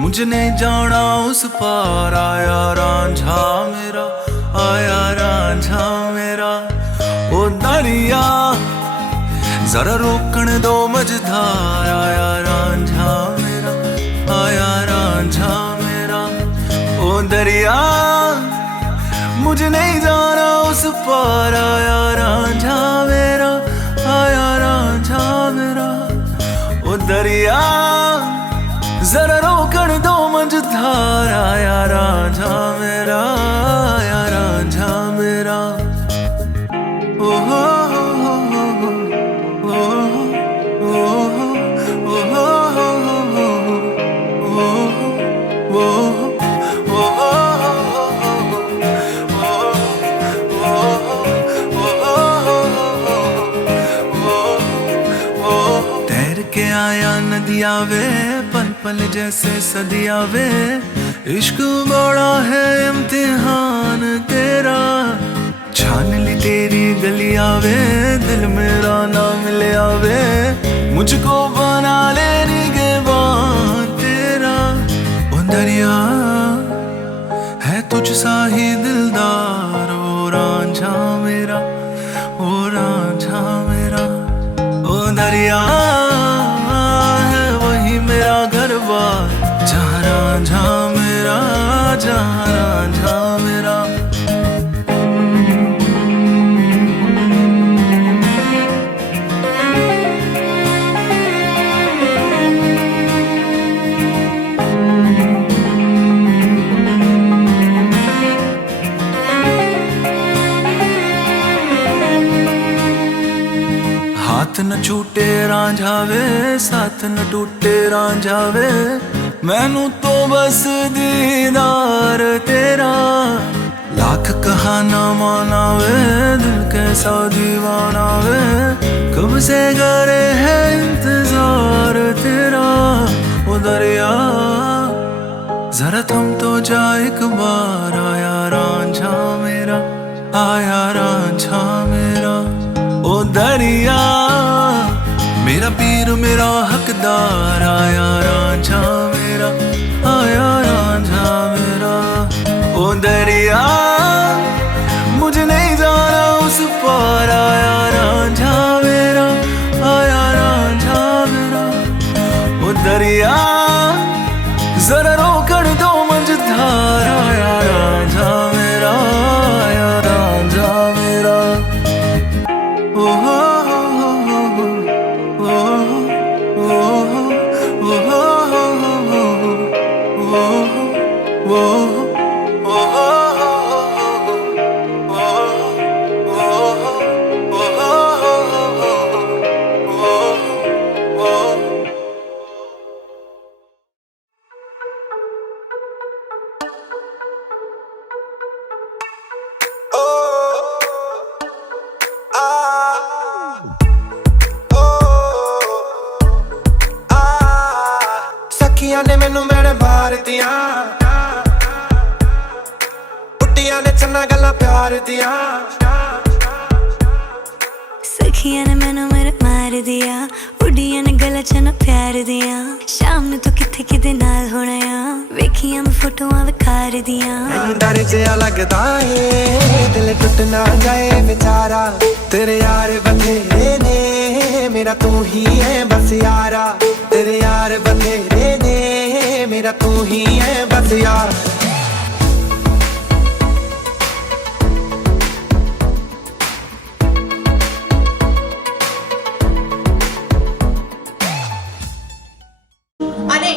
मुझे नहीं जाना उस पार, आया रांझा मेरा, आया रांझा मेरा। ओ दरिया जरा रोकण दो मझधार, आया रांझा मेरा, आया रांझा मेरा। ओ दरिया मुझे नहीं जाना उस पार, आया रांझा मेरा, आया रांझा मेरा। ओ दरिया जरा रोकण दो मझधार, आया रांझा मेरा, आया रांझा मेरा। ओ हो हो हो हो, ओ हो ओ हो ओ हो। तैर के आया नदिया वे, पल पल जैसे सदिया वे। इश्क बड़ा है इम्तिहान तेरा, छान ली तेरी गलिया वे। दिल मेरा ना मिले आवे, मुझको बना लेने के बाद तेरा। ओ दरिया है तुझ सा ही दिलदार, ओ रांझा मेरा, ओ रांझा मेरा। ओ दरिया है वही मेरा घर बार, जहाँ रांझा मेरा, जहाँ रांझा मेरा। हाथ न छूटे रांझा वे, साथ न टूटे रांझा वे। मैनू तो बस दीदार तेरा, लाख कहा ना माना वे। दिल कैसा दीवाना वे, कब से करे है इंतजार तेरा। ओ दरिया जरा थम तो जा एक बार, आया रांझा मेरा, आया रांझा मेरा। ओ दरिया मेरा पीर मेरा हकदार, आया रांझा मेरा, आया रांझा मेरा। ओ दरिया मुझे नहीं जाना उस पार, आया रांझा मेरा, आया रांझा मेरा। ओ दरिया जरा रोकण दो मझधार, आया रांझा मेरा, आया रांझा मेरा। ओ हो ने मैनू मेरे मार दिया, बुड्डिया ने चन्ना गल्ला प्यार दिया। सखिया ने मैनू मेरे मार दिया, बुड्डिया ने गल्ला चन्ना प्यार दिया। शाम नू तू किथे किदे नाल होना आ, वेखियां मैं फोटोआं विखार दिया। मैनू डर जिहा लगदा है, दिल टुट ना जाए बेचारा। तेरे यार बंधेरे ने, मेरा तू ही है बस यारा। तेरे यार बंधेरे ने, मेरा तू ही है बस यार। અને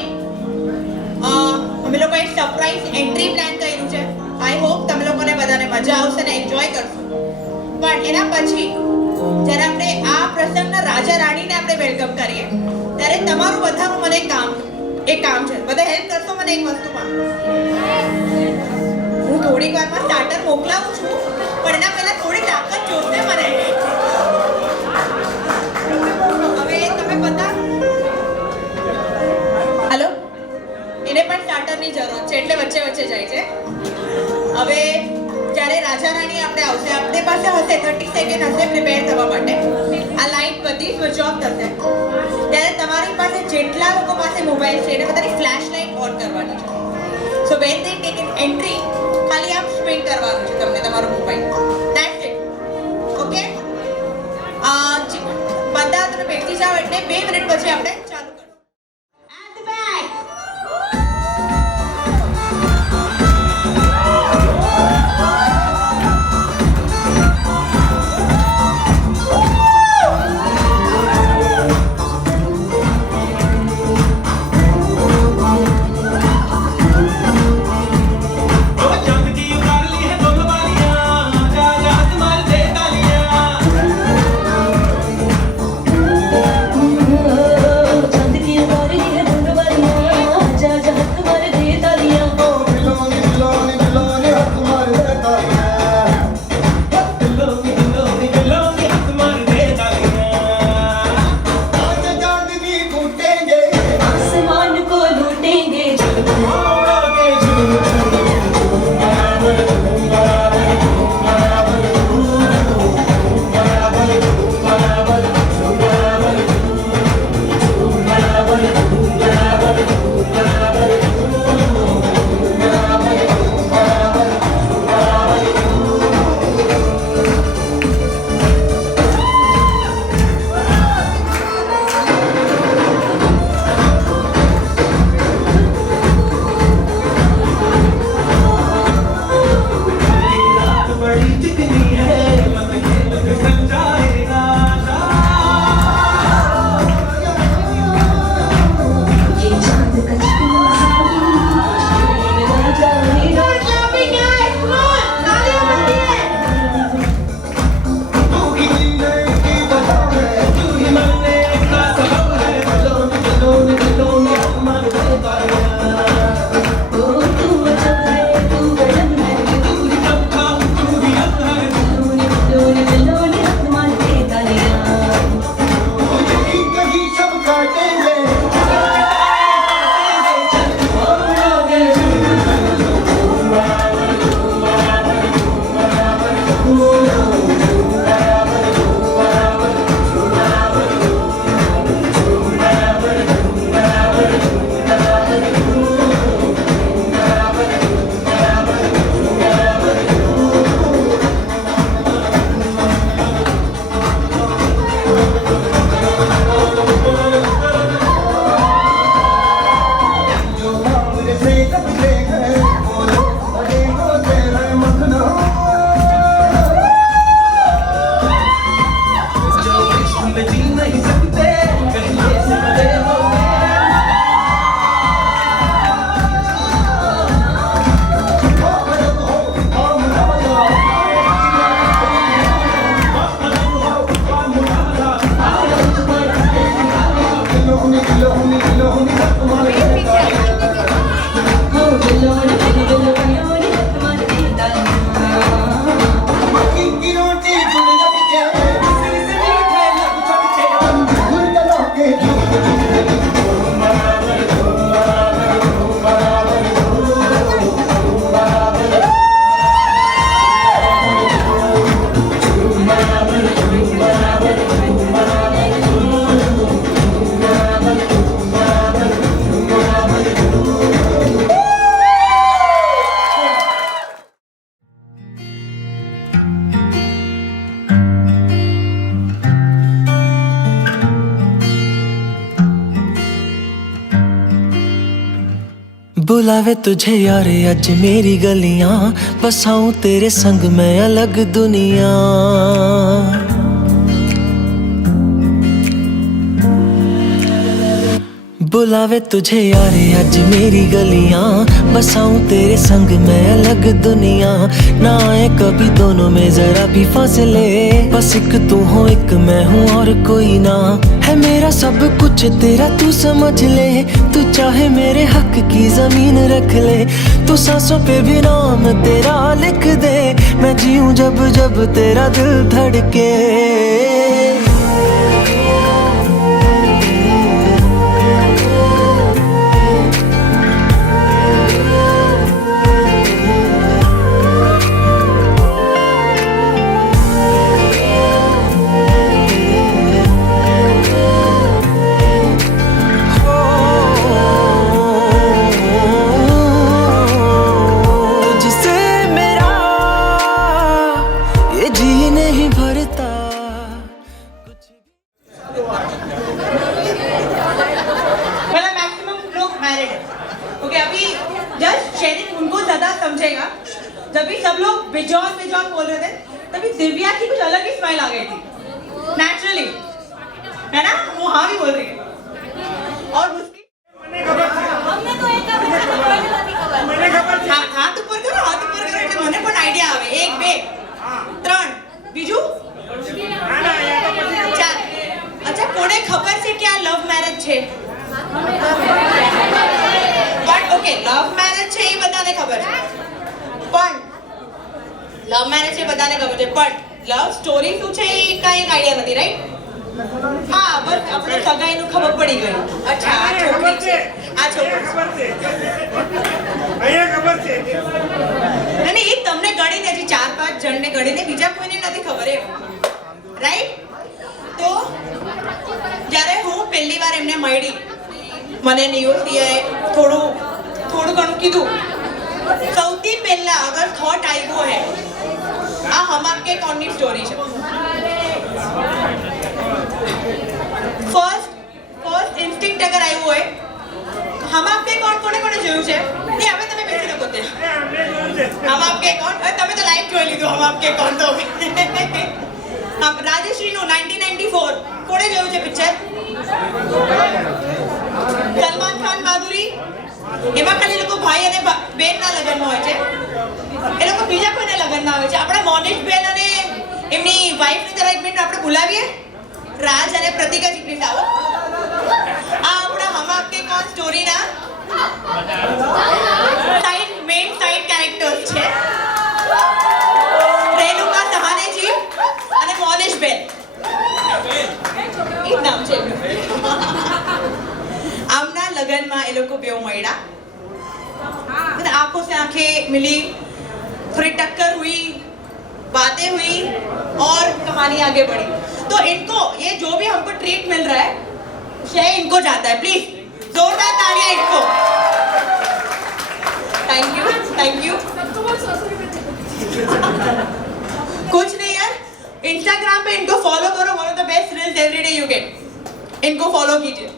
અમે લોકોએ સરપ્રાઈઝ એન્ટ્રી પ્લાન કર્યું છે. આઈ હોપ તમે લોકોને બધાને મજા આવશે ને એન્જોય કરશો. પણ એના પછી જ્યારે આપણે આ પ્રસંગના રાજા રાણીને આપણે વેલકમ કરીએ ત્યારે તમારું બધાનું મને એક કામ છે. બધા હેલ્પ કરશો મને એક વસ્તુમાં. હું થોડીક વારમાં સ્ટાર્ટર મોકલાવું છું, પણ એના પહેલા થોડી તાકાત જોશે મને. હવે તમે બધા હેલો, એને પણ સ્ટાર્ટરની જરૂર છે એટલે વચ્ચે વચ્ચે જાય છે. હવે જ્યારે રાજા રાણી આપણે આવશે, આપણી પાસે હશે 30 સેકન્ડ હશે પ્રિપેર થવા માટે. આ લાઇટ બધી સ્વિચ ઓફ થશે ત્યારે તમારી પાસે જેટલા લોકો પાસે મોબાઈલ છે એને બધાની ફ્લેશ લાઇટ ઓન કરવાની છે so when they tech N entry ખાલી આમ સ્પિન કરવાનું છે તમને તમારો મોબાઈલ ધેટ્સ ઇટ ઓકે બધા તમે બેસી જાઓ એટલે 2 મિનિટ પછી આપણે ચાલુ કરશું એટ ધ બેક बुलावे तुझे यारे अज मेरी गलियां बसाऊं तेरे संग मैं अलग दुनिया बुलावे तुझे यारे अज मेरी गलियां बसाऊं तेरे संग मैं अलग दुनिया ना आए कभी दोनों में जरा भी फासले बस एक तू हो एक मैं हूँ और कोई ना है मेरा सब कुछ तेरा तू समझ ले तू चाहे मेरे हक की जमीन रख ले तू सांसों पे भी नाम तेरा लिख दे मैं जीऊं जब जब तेरा दिल धड़के ओके अभी जस्ट शेरिंग उनको ज्यादा समझेगा. जब भी सब लोग बिजॉन बिजॉन बोल रहे थे तभी दिव्या की कुछ अलग ही स्माइल आ गई थी नेचुरली, है ना. वो हाँ भी बोल रही है. और उसकी હાથ ઉપર કરો એટલે મને પણ આઈડિયા આવે. 1 2 3 બીજું 4. અચ્છા કોને ખબર છે કે આ લવ મેરેજ છે? બટ ઓકે લવ મેરેજ છે એ બધાને ખબર છે, પણ લવ મેરેજ છે બધાને ખબર છે, પણ લવ સ્ટોરી શું છે એ કાંઈ આઈડિયા નથી, રાઈટ? હા બસ આપણે સગાઈનું ખબર પડી ગયું. અચ્છા આ છોકરી છે, આ છોકરી અને એ તમને ગણીને હજી 4-5 જણને ગણીને બીજા કોઈને નથી ખબર એમ, રાઈટ? તો જ્યારે હું પહેલી વાર એમને મળી, મને નિયુતિએ થોડું ઘણું કીધું. સૌથી પહેલા અગર થોટ આવ્યો હે આ હમ આપકે કોણની સ્ટોરી છે. ફર્સ્ટ ઇન્સ્ટિંક્ટ અગર આવ્યું હોય હમ આપકે કોણ કોને જોયું છે? નહીં હવે તમે બેસી શકો ત્યાં. હમ આપકે કોણ તમે તો લાઈવ જોઈ લીધું. હમ આપકે કોણ તો રાજેશ્રીનું 1994 કોણે જોયું છે પિક્ચર? સલમાન ખાન માધુરી. એમાં ખાલી લોકો ભાઈ અને બેનના લગ્નમાં હોય છે, એ લોકો બીજા કોઈના લગ્નમાં આવે છે. આપણા મોનિશ બેન અને એમની વાઈફની તરફ એક મિનિટ આપણે બોલાવીએ. રાજ અને પ્રતિકા જીપી આવો. આ આપણા હમ આપકે કોણ સ્ટોરીના મેઇન સાઇડ કેરેક્ટર્સ છે. રેણુકા સહાનેજી અને મોનિશ બેન એ નામ છે એમનું. આમના લગનમાં એ લોકો બેવ મળ્યા, आंखों से आंखें मिली, थोड़ी टक्कर हुई, बातें हुई और कहानी आगे बढ़ी. तो इनको ये जो भी हमको ट्रीट मिल रहा है श्रेय इनको जाता है. प्लीज जोरदार तालियां इनको. Thank you. कुछ नहीं यार, इंस्टाग्राम पे इनको फॉलो करो. One of the best reels every day you get. इनको फॉलो कीजिए.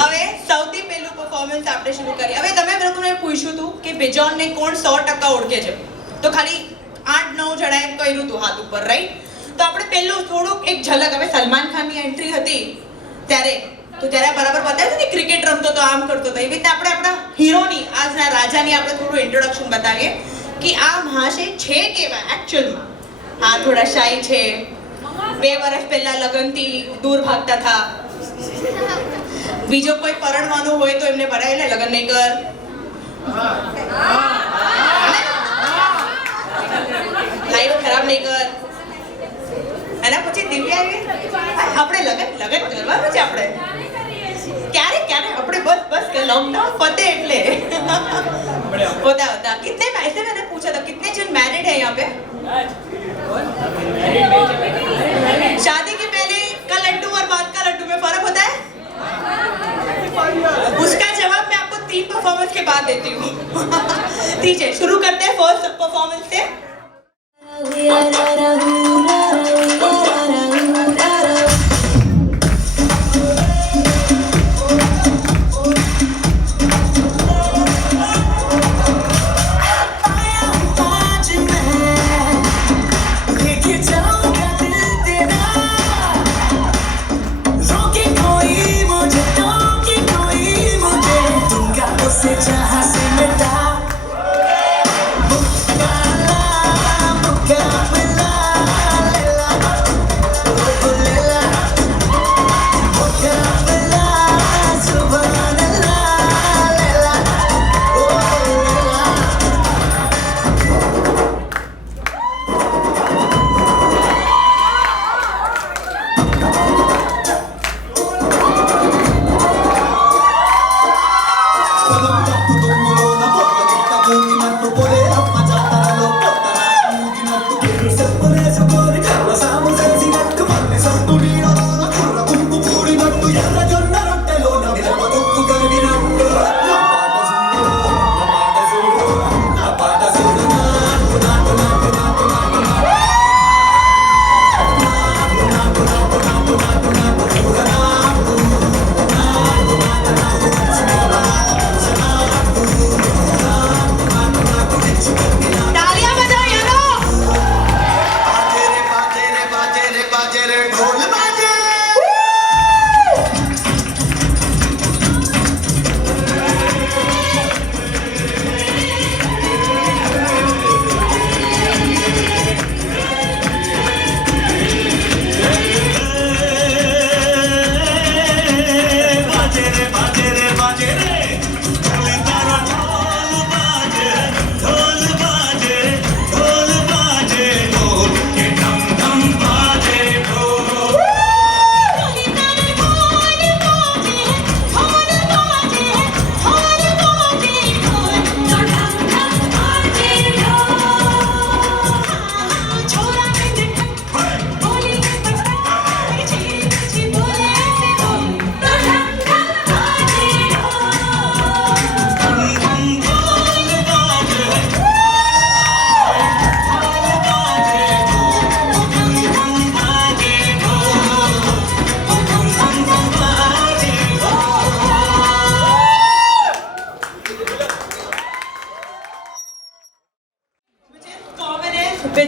હવે સૌથી પહેલું પરફોર્મન્સ આપણે શરૂ કરીએ. હવે તમે લોકોને પૂછ્યું હતું કે બિજોનને કોણ 100% ઓળખે છે, તો ખાલી 8-9 જણાએ કહ્યું હતું હાથ ઉપર, રાઈટ? તો આપણે પહેલું થોડુંક એક ઝલક. હવે સલમાન ખાનની એન્ટ્રી હતી ત્યારે બરાબર બતાવ્યું ને ક્રિકેટ રમતો તો આમ કરતો હતો, એવી રીતે આપણે આપણા હીરોની આજના રાજાની આપણે થોડું ઇન્ટ્રોડક્શન બતાવીએ કે આ મહાશય છે કેવા એકચ્યુઅલમાં. હા થોડા શાય છે, 2 વર્ષ પહેલા લગનથી દૂર ભાગતા હતા. બીજો કોઈ પરણવાનું હોય તો એમને ભરાય લે લગન નહીં કર. લાઈફ ખરાબ નહીં કર. એના પછી દિવ્યા આવી, આપણે લગન કરવાનું છે. આપણે ક્યારે આપણે બસ લોકડાઉન પતે એટલે होता. कितने पैसे मैंने पूछा था, कितने जन मैरिड है यहाँ पे? शादी के पहले का लड्डू और बाद का लड्डू में फर्क होता है? उसका जवाब मैं आपको 3 परफॉर्मेंस के बाद देती हूँ. ठीक है, शुरू करते हैं फर्स्ट परफॉर्मेंस से.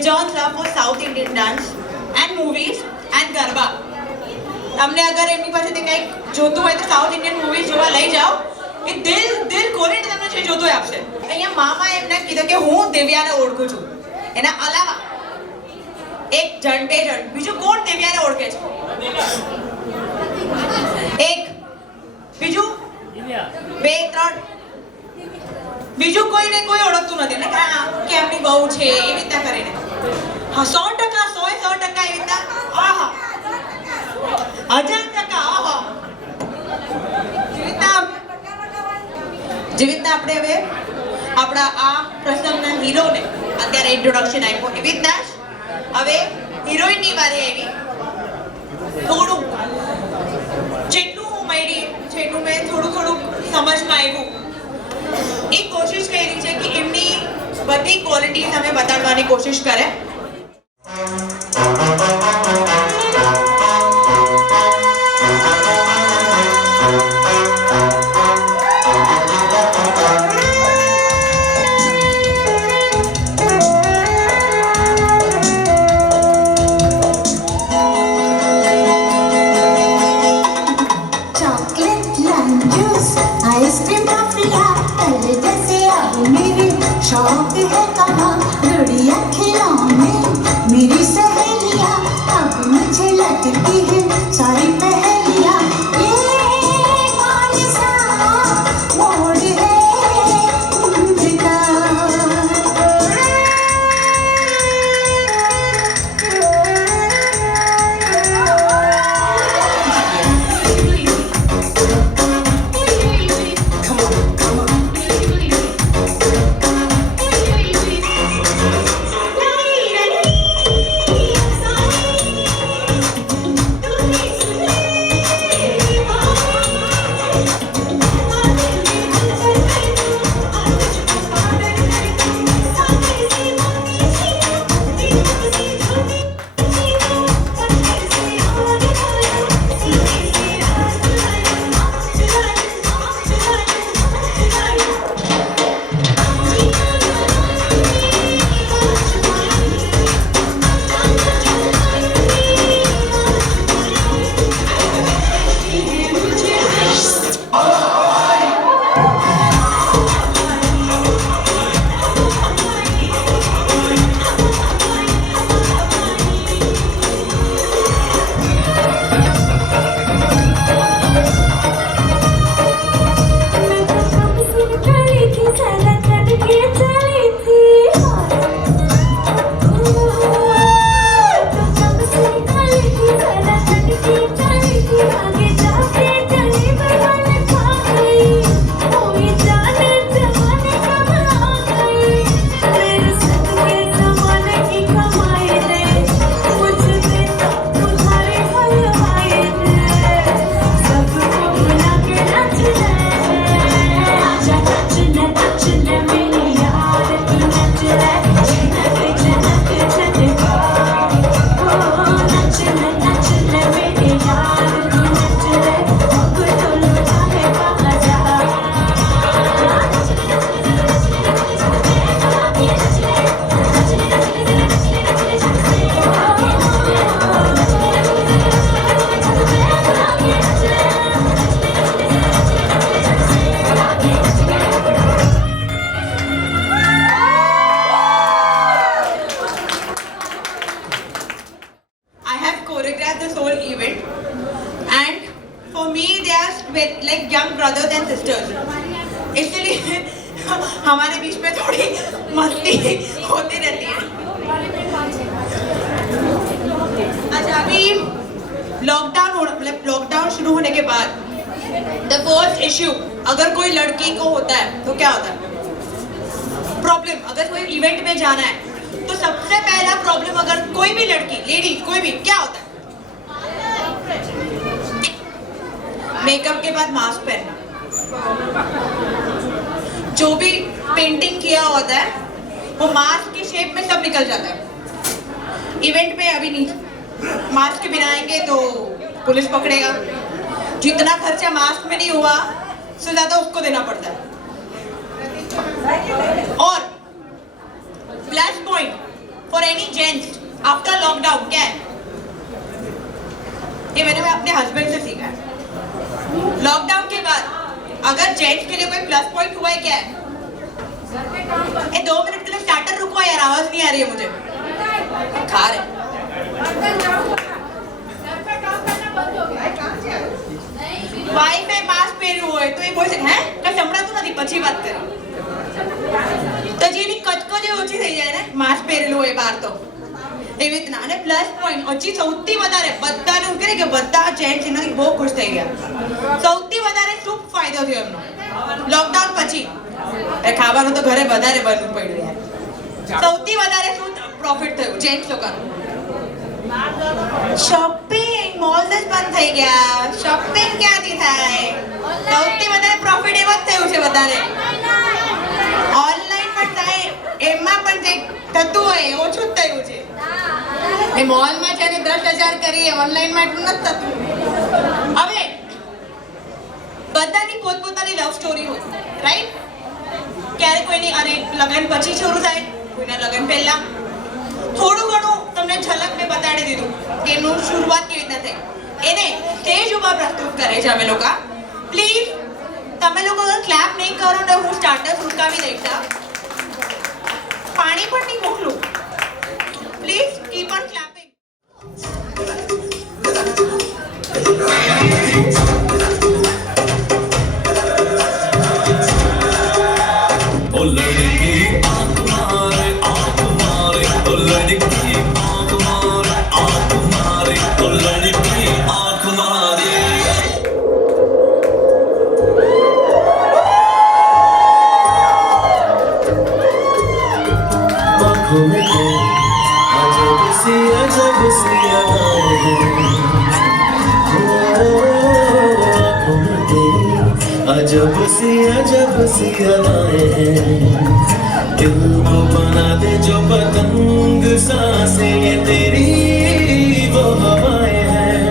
John's love for South Indian dance and movies and garba. તમને અગર એમની પાસેથી કંઈક જોતું હોય તો સાઉથ ઇન્ડિયન મૂવીઝ જોવા લઈ જાઓ, એ દિલ ખોલીને તમને જે જોતું હોય આપશે. અહીંયા મામા એમને કીધું કે હું દિવ્યાને ઓળખું છું. એના અલાવા એક જણ બે જણ બીજું કોણ દિવ્યાને ઓળખે છે? એક બીજું બે ત્રણ બીજું કોઈને કોઈ ઓળખતું નથી ને કે એમની બહુ છે એવી રીતના કરીને. હા 100% 100% એવી રીતના. આહા 1000% આહા. જેવી રીતના આપણે હવે આપણા આ પ્રસંગના હીરોને અત્યારે ઇન્ટ્રોડક્શન આપ્યું એવી રીતના જ હવે હિરોઈનની વારી આવી. થોડું જેટલું હું મળી જેટલું મેં થોડું સમજમાં આવ્યું એ કોશિશ કરી છે કે એમની બધી ક્વોલિટીઝ અમે બતાડવાની કોશિશ કરે. शौक है कहाँ गुड़िया खिलौने मेरी सहेलियाँ अब मुझे लगती है सारी पहेलियाँ ये कौन सा मोड़ है उनका like young brothers and sisters. इसलिए हमारे बीच में थोड़ी मस्ती होती रहती है. अच्छा अभी लॉकडाउन शुरू होने के बाद द फर्स्ट इश्यू अगर कोई लड़की को होता है तो क्या होता है प्रॉब्लम. अगर कोई इवेंट में जाना है तो सबसे पहला प्रॉब्लम अगर कोई भी लड़की लेडीज कोई भी क्या होता है मेकअप के बाद मास्क पहनना. जो भी पेंटिंग किया होता है वो मास्क की शेप में सब निकल जाता है. इवेंट में अभी नहीं मास्क के बिना आएंगे तो पुलिस पकड़ेगा. जितना खर्चा मास्क में नहीं हुआ उससे ज्यादा उसको देना पड़ता है. और plus point for any gents after lockdown क्या है? ये मैंने अपने हस्बैंड से सीखा है। लॉकडाउन के बाद अगर जेंट्स के लिए कोई प्लस पॉइंट हुआ है क्या है? 2 मिनट के लिए स्टार्टर रुको यार, आवाज नहीं आ रही है मुझे। खा रहे વાઈફાઈ પાસ પહેર્યું હોય તો એ બોલે છે હે કે સંભળાતું નથી, પછી વાત કરી તો જેની કચકચ ઓછી થઈ જાય ને માસ્ક પહેરેલું હોય બહાર તો એવી રીતના। અને પ્લસ પોઈન્ટ હજી સૌથી વધારે બધાને એવું કરે કે બધા જેન્ટ્સ એનાથી બહુ ખુશ થઈ ગયા। સૌથી વધારે શું ફાયદો થયો એમનો લોકડાઉન પછી? ખાવાનું તો ઘરે વધારે બનવું પડ્યું યાર। સૌથી વધારે શું પ્રોફિટ થયું જેન્ટ્સ લોકોનું? શોપિંગ, મોલ્સ જ બંધ થઈ ગયા, શોપિંગ ક્યાંથી થાય? સૌથી વધારે પ્રોફિટ એમાં જ થયું છે વધારે। ઓનલાઈન પણ થાય, એમાં પણ જે થતું હોય ઓછું જ થયું છે। એ મોલમાં છે ને 10,000 કરીએ, ઓનલાઈનમાં એટલું નથી થતું। હવે બધાની પોતપોતાની લવ સ્ટોરી હોય, રાઈટ? ક્યારે કોઈની અરે લગ્ન પછી શરૂ થાય, કોઈના લગ્ન પહેલા। થોડું ઘણું તમને ઝલક મેં બતાડી દીધું કે એનું શરૂઆત કેવી રીતના થઈ। એને સ્ટેજ ઉપર પ્રસ્તુત કરે છે અમે લોકો। પ્લીઝ તમે લોકો અગર ક્લેપ નહીં કરો ને હું સ્ટાર્ટર્સ ઉરકાવી દઈશ। પાણી પણ નહીં મોકલું, પ્લીઝ કીપ ઓન ક્લેપિંગ। अजब सी अदाएं हैं, दिल को बना दे जो पतंग, सांसें ये तेरी वो हवाएं हैं।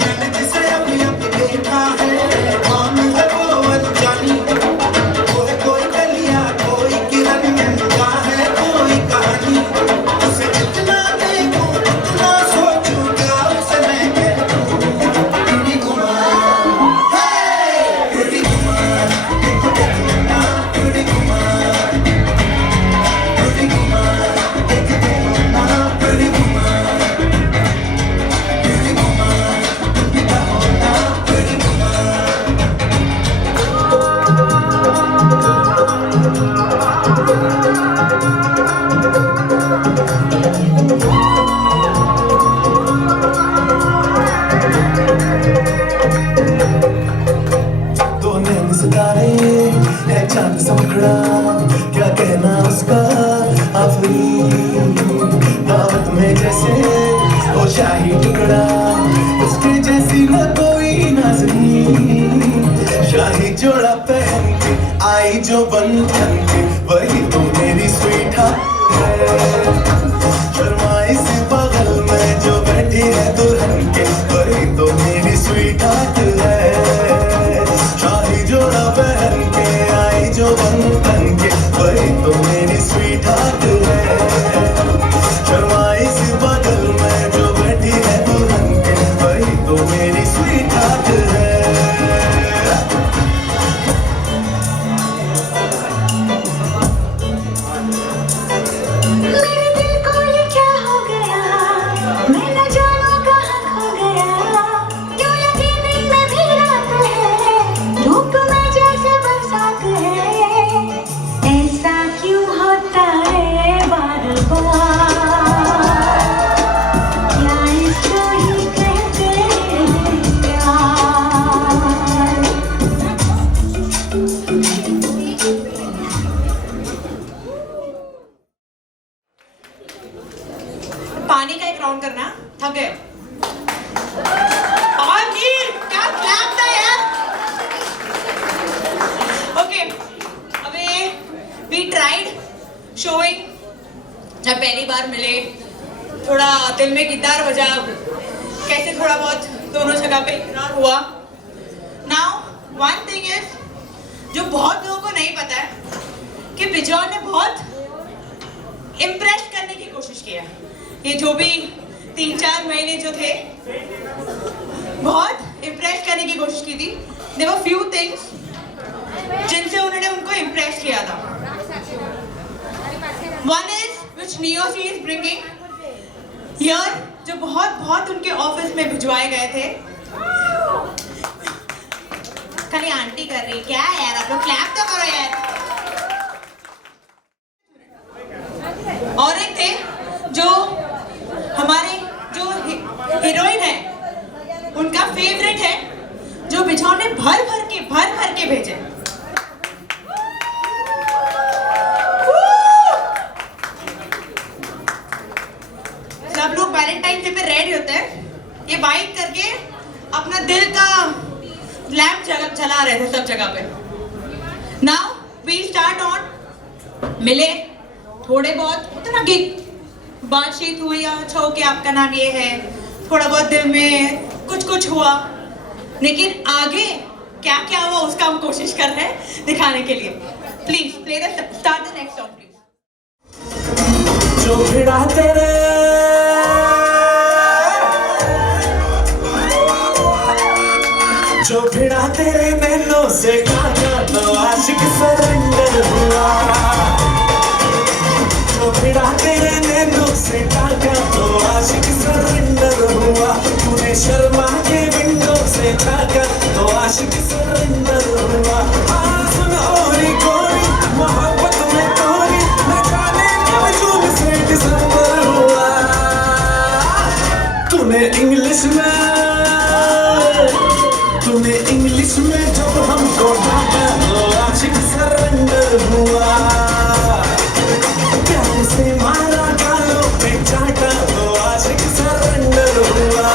मैंने जिसे अभी देखा है, कौन है वो अनजानी? वो है कोई कलिया, कोई किरण, क्या है कोई कहानी? उसे जितना देखूं उतना सोचूं, क्या उसे मैं कहूं? तेरी कुमार, तेरी कुमार, देखो देखना, तेरी कुमार, तेरी कुमार, देख देखना, तेरी कुमार, तेरी कुमार, पिता होना, तेरी कुमार। दो नैन सितारे है चांद सा मुखड़ा, क्या कहना उसका आफरी, दावत में जैसे वो शाही टुकड़ा, उसके जैसी न कोई नाज़नीन। शाही जोड़ा पहन के आई जो बन ठन के, वही तो मेरी स्वीट है। शर्माई सी बगल में जो बैठी है दुल्हन के, वही तो मेरी स्वीट है। शाही जोड़ा पहन के आई जो बन ठन के, वही तो मेरी स्वीट है। शर्माई सी बगल में जो बैठी है दुल्हन के, वही तो मेरी स्वीट है। मेरे दिल को ये क्या हो गया, मैं न जानू कहाँ खो गया। क्यों यकीन में भी रात है, धूप में जैसे बरसात है। ऐसा क्यों होता है बार बार, क्या इसको ही कहते हैं प्यार। पानी का एक राउंड करना, थक गए? और नीर क्या क्लैप था यार। ओके, अबे वी ट्राइड शोइंग। जब पहली बार मिले, थोड़ा दिल में गिटार बजा, कैसे थोड़ा बहुत दोनों जगह पे इकरार हुआ। नाउ वन थिंग इज, जो बहुत लोगों को नहीं पता है कि बिजॉन ने बहुत इम्प्रेस करने की कोशिश किया। ये जो भी 3-4 महीने जो थे, बहुत इम्प्रेस करने की कोशिश की थी। देयर वर फ्यू थिंग्स जिनसे उन्होंने उनको इम्प्रेस किया था। वन इज व्हिच नियोसी इज ब्रिंगिंग हियर, जो बहुत उनके ऑफिस में भिजवाए गए थे। खाली आंटी कर रही क्या है यार, आप लोग क्लैप तो करो यार। और एक थे जो हमारे जो हीरोइन है उनका फेवरेट है, जो बिजॉन ने भर भर के भेजे। सब लोग वैलेंटाइन डे पे रेडी होते हैं, ये वाइट करके अपना दिल का लैम्प जला रहे थे सब जगह पे। नाउ वी स्टार्ट ऑन, मिले थोड़े बहुत उतना की बातचीत हुई, अच्छा हो कि आपका नाम ये है, थोड़ा बहुत दिल में कुछ हुआ, लेकिन आगे क्या क्या हुआ उसका हम कोशिश कर रहे हैं दिखाने के लिए। Please play the start the next song please. जो भिड़ा तेरे जो भिड़ा तेरे नैनों से काटा तो आशिक सरेंडर हुआ। जो भिड़ा तेरे नैनों से काटा तो आशिक सरेंडर हुआ। तूने शर्मा के विंडो से झांका तो आशिक सरेंडर हुआ। सुन ओरी गोरी मोहब्बत में तोरी, न जाने कब जून से दिसंबर हुआ। तूने इंग्लिश में जब हमको डांटा तो आशिक सरेंडर हुआ। प्यार से मारा गालों पे चाटा तो आशिक सरेंडर हुआ।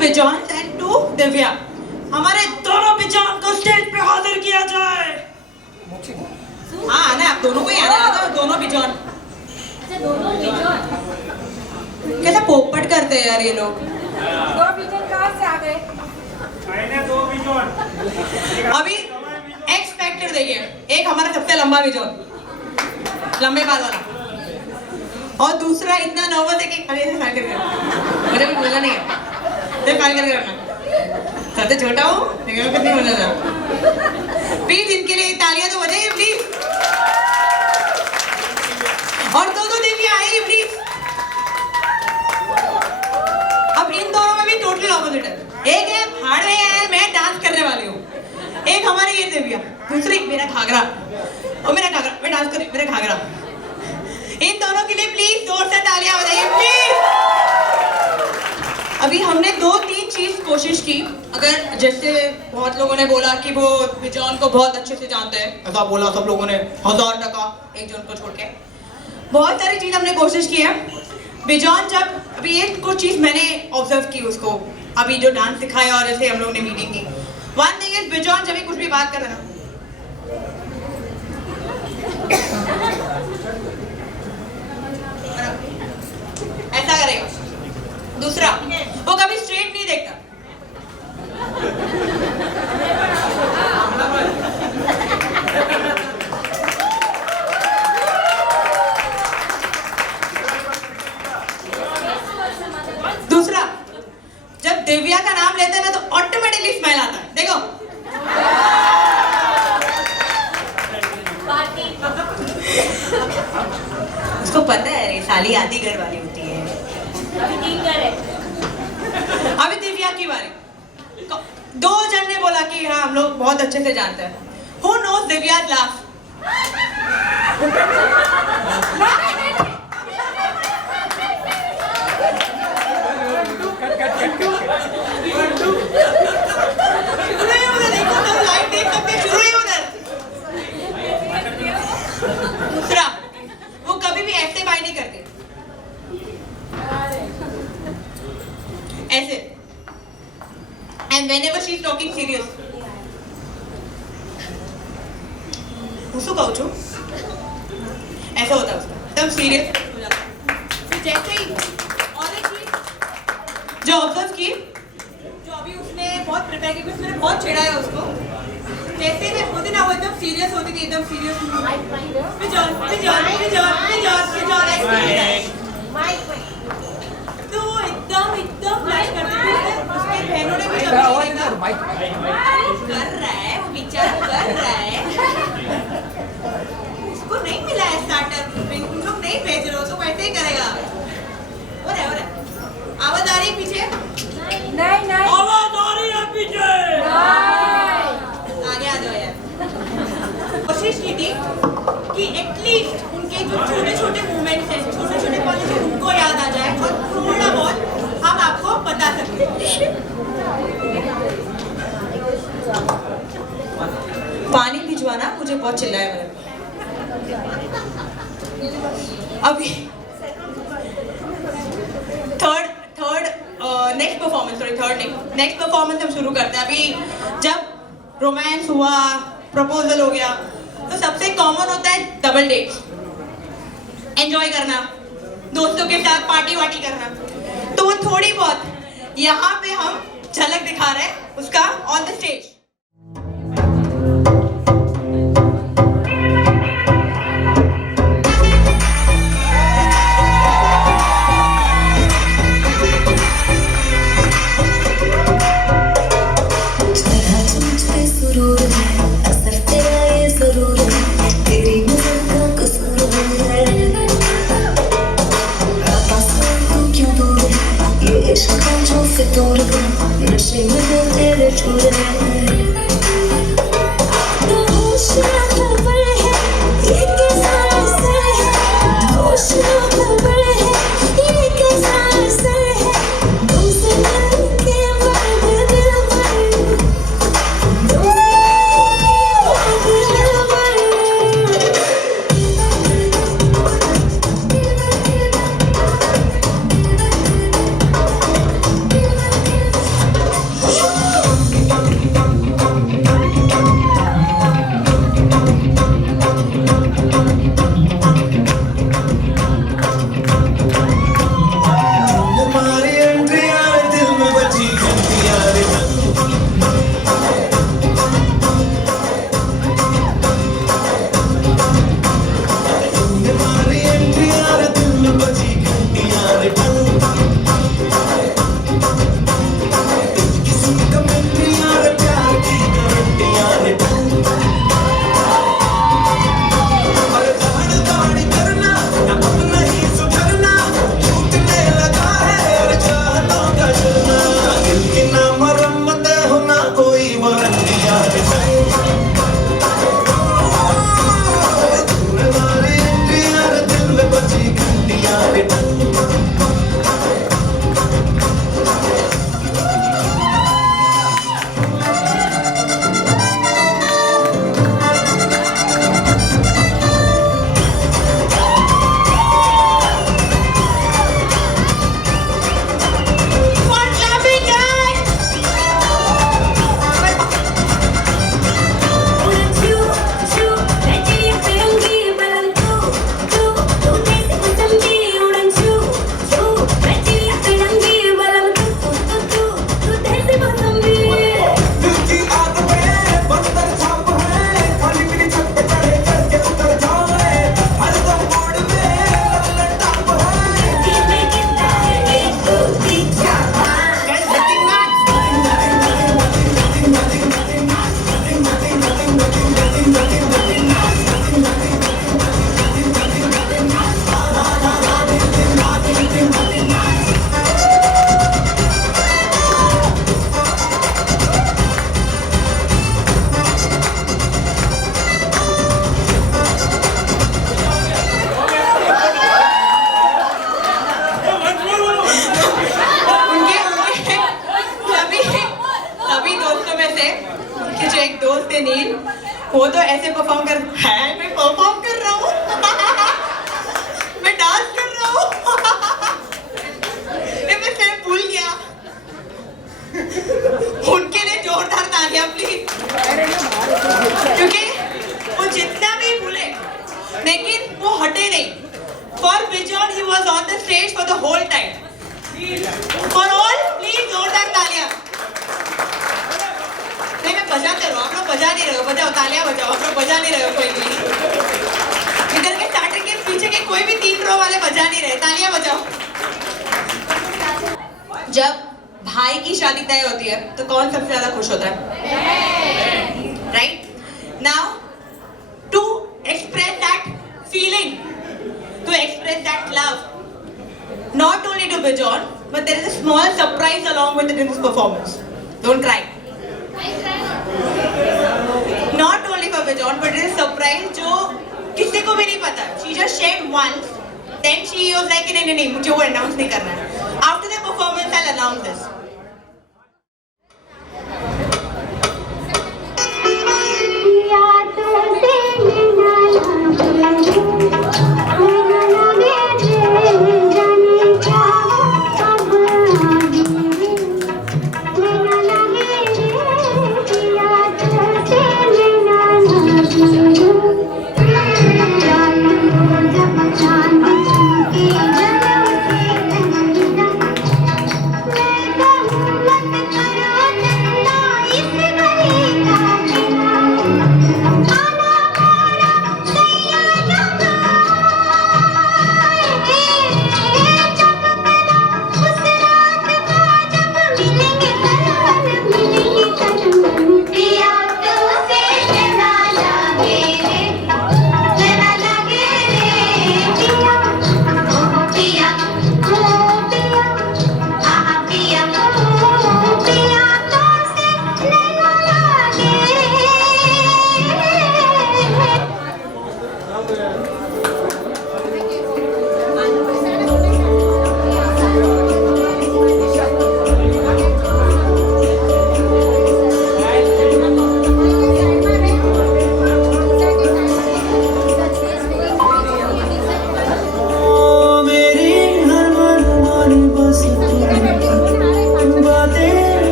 Bijon and to Divya. हमारे दोनों बिजॉन को स्टेज पे हाजिर किया जाए। हाँ आना, आप दोनों को ही आना है, दोनों बिजॉन। कैसा पोपट करते हैं यार ये लोग। दो बिजॉन कहाँ से आ गए? दो बिजॉन। अभी एक्स फैक्टर देखिए, एक हमारा सबसे लंबा बिजॉन, लंबे बाल वाला, और दूसरा इतना नर्वस है कि अरे ऐसे फाइल करके, मुझे कुछ बोलना नहीं है, फाइल करके रखना। सबसे छोटा हूँ लेकिन कुछ नहीं बोला था। प्लीज इनके लिए तालियां तो बजाइए प्लीज। और दो देवियां आएगी प्लीज। अब इन दोनों में भी टोटल ऑपोजिट है। एक है भाड़ में है, मैं डांस करने वाली हूँ। एक हमारी ये देविया, दूसरी मेरा घाघरा। और मेरा घाघरा, मैं डांस कर रही हूँ, मेरा घाघरा। इन दोनों के लिए प्लीज जोर से तालियां बजाइए प्लीज। अभी हमने 2-3 चीज कोशिश की। अगर जैसे बहुत लोगों ने बोला कि वो बिजॉन को बहुत अच्छे से जानते हैं, ऐसा बोला सब लोगों ने 1000% एक जन को छोड़ के। बहुत सारी चीज हमने कोशिश की है। बिजॉन जब अभी एक कुछ चीज मैंने ऑब्जर्व की उसको, अभी जो डांस सिखाया और जैसे हम लोगों ने मीटिंग की। वन थिंग इज बिजॉन जब भी कुछ भी बात कर रहा ना, ऐसा करेगा। दूसरा, वो कभी स्ट्रेट नहीं देखता। दूसरा, जब दिव्या का नाम लेते हैं ना तो ऑटोमेटिकली स्माइल आता है। देखो उसको पता है साली आधी घर वाली होती है। अभी दिव्या की बारी। 2 जन ने बोला कि हाँ हम लोग बहुत अच्छे से जानते हैं। Who knows Divya's laugh? दूसरा, वो कभी भी ऐसे बाय नहीं करते, ऐसे। And whenever she's talking serious, उसको कहूँ छू, ऐसा होता है उसका, एकदम सीरियस हो जाता है। फिर जैसे ही और एक चीज जो ऑब्जर्व की, जो अभी उसने बहुत प्रिपेयर की, उसने बहुत छेड़ाया उसको। जैसे मैं होती ना वो एकदम सीरियस होती थी, एकदम सीरियस। तो एकदम फ्लैश करती थी। उसके बहनों ने भी कभी नहीं देखा। कर रहा है वो बेचारा, कर रहा है। उसको नहीं मिला है स्टार्टर, तुम लोग नहीं भेज रहे हो तो वैसे ही करेगा। हो रहा है। आवाज आ रही है पीछे? नहीं आवाज आ रही है पीछे? आगे आ जाओ यार। कोशिश की थी कि एटलीस्ट उनके जो छोटे छोटे मूवमेंट्स हैं, छोटे छोटे पल जो उनको याद आ जाए और थोड़ा बहुत हम आपको बता सकें। पानी भिजवाना, मुझे बहुत चिल्लाया मैंने। अभी नेक्स्ट परफॉर्मेंस हम शुरू करते हैं। अभी जब रोमांस हुआ, प्रपोजल हो गया, तो सबसे कॉमन होता है डबल डेट्स, एंजॉय करना, दोस्तों के साथ पार्टी वार्टी करना। तो वो थोड़ी बहुत यहाँ पे हम झलक दिखा रहे हैं उसका ऑन द स्टेज। नशे में तेरे छुए वो तो ऐसे परफॉर्म कर है, मैं परफॉर्म कर रहा हूँ मैं डांस कर रहा हूँ मैं सिर्फ भूल गया। उनके लिए जोरदार तालियां प्लीज, क्योंकि वो जितना भी भूले लेकिन वो हटे नहीं। For Bijon he was on the stage for the whole time. For all please जोरदार तालियां। नहीं मैं बजाते रहो, आप लोग बजा नहीं रहे हो, बजाओ तालियां बजाओ, आप लोग बजा नहीं रहे हो कोई भी। इधर के स्टार्टर के पीछे के कोई भी 3 रो वाले बजा नहीं रहे, तालियां बजाओ। जब भाई की शादी तय होती है तो कौन सबसे ज्यादा खुश होता है? Right now to express that feeling, to express that love, not only to Bijon, but there is a small surprise along with it in this performance. Don't cry. Not only for Bijon, but it is a surprise जो किसी को भी नहीं पता. She just shared once, then she was like नहीं मुझे वो announce नहीं करना है. After the performance, I'll announce this.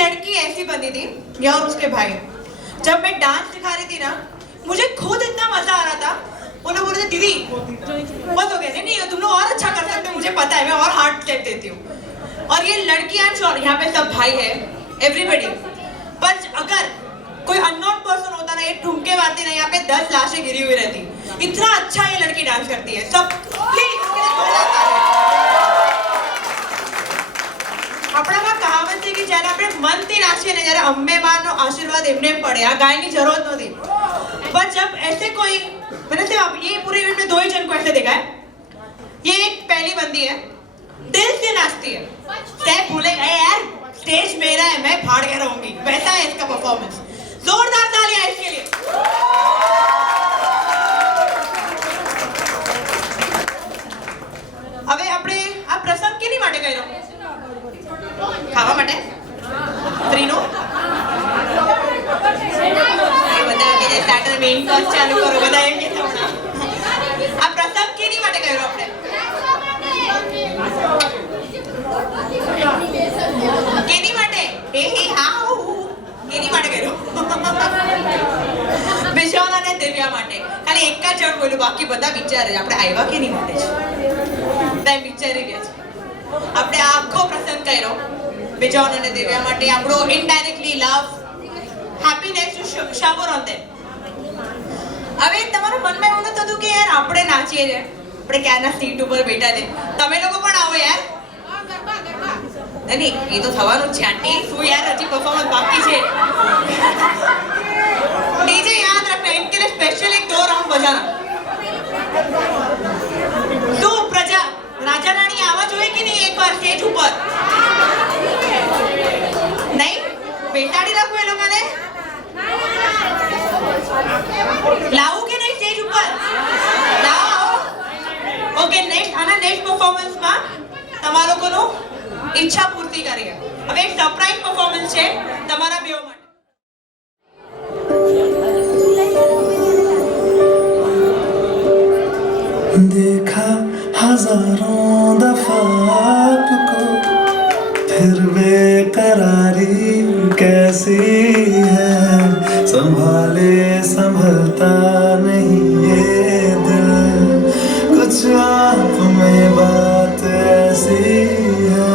लड़की ऐसी बनी थी, या और उसके भाई, जब मैं डांस सिखा रही थी ना, मुझे खुद इतना मजा आ रहा था। वो लोग बोल रहे थे दीदी बस हो गया, नहीं नहीं तुम लोग और अच्छा कर सकते हो, मुझे पता है, मैं और हार्ड स्टेप देती हूँ। और ये लड़की आई एम श्योर यहाँ पे सब भाई है, एवरीबडी, पर अगर कोई अननोन पर्सन होता ना, ये ठुमके मारती ना, यहाँ पे 10 लाशें गिरी हुई रहती। इतना अच्छा ये लड़की डांस करती है। सब प्लीज આપણામાં કહાવત છે કે જ્યારે આપણે મનથી નાચીએ ને, જ્યારે અંબે માનો આશીર્વાદ એમને પડે, આ ગાયની જરૂરત નથી। पर जब ऐसे कोई, मैंने सिर्फ ये पूरे इवेंट में 2 ही जन को ऐसे देखा है। ये एक पहली बंदी है, दिल से नाचती है, स्टेप भूले गए यार, स्टेज मेरा है, मैं फाड़ के रहूंगी, वैसा है इसका परफॉर्मेंस। जोरदार तालियां इसके लिए। હવે આપણે આ પ્રસંગ કેની માટે કર્યો? ખાવા માટે? ફ્રીનો? બધા કે સ્ટાર્ટર મેઇન કોર્સ ચાલુ કરો, બધા એમ કે આ પ્રસંગ કેની માટે કર્યો આપણે? કેની માટે? એ હાઉ કેની માટે કર્યો? વિશાલ અને દિવ્યા માટે। ખાલી એક જ જણ બોલ્યું, બાકી બધા વિચારે આપણે આવ્યા કેની માટે છે, બધા વિચારી રહ્યા છે। આપણે આ આખો પ્રસંગ કર્યો વિશાલ અને દિવ્યા માટે, આપણો indirectly love happiness to shower on them. હવે તમારા મનમાં એવું નતું થતું કે યાર આપણે નાચીએ છે, આપણે ક્યાંના સીટ ઉપર બેઠા છે, તમે લોકો પણ આવો યાર। नहीं ये तो थवानु છે આંટી, શું यार હજી પરફોર્મન્સ बाकी છે। डीजे याद रखना, इनके लिए स्पेशल एक 2 राउंड बजाना। तो प्रजा राजा रानी आवा જોઈએ કે નહીં એક વાર સ્ટેજ ઉપર? નહીં બેસાડી રાખો એ લોકોને, લાવું કે નહીં સ્ટેજ ઉપર? લાવો। ઓકે નેક્સ્ટ આના નેક્સ્ટ પરફોર્મન્સમાં તમારા લોકોનો ઈચ્છા પૂર્તિ કરીએ। હવે એક સરપ્રાઈઝ પરફોર્મન્સ છે તમારા બેઓ માટે। देखा हजारों दफा आपको, फिर बेकरारी कैसी है, संभाले संभलता नहीं ये दिल, कुछ आप में बात ऐसी है।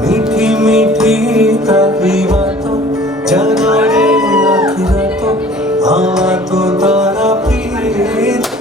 मीठी मीठी तारी बातों जगाड़े आखिरतों, आवा तो तारा प्रीत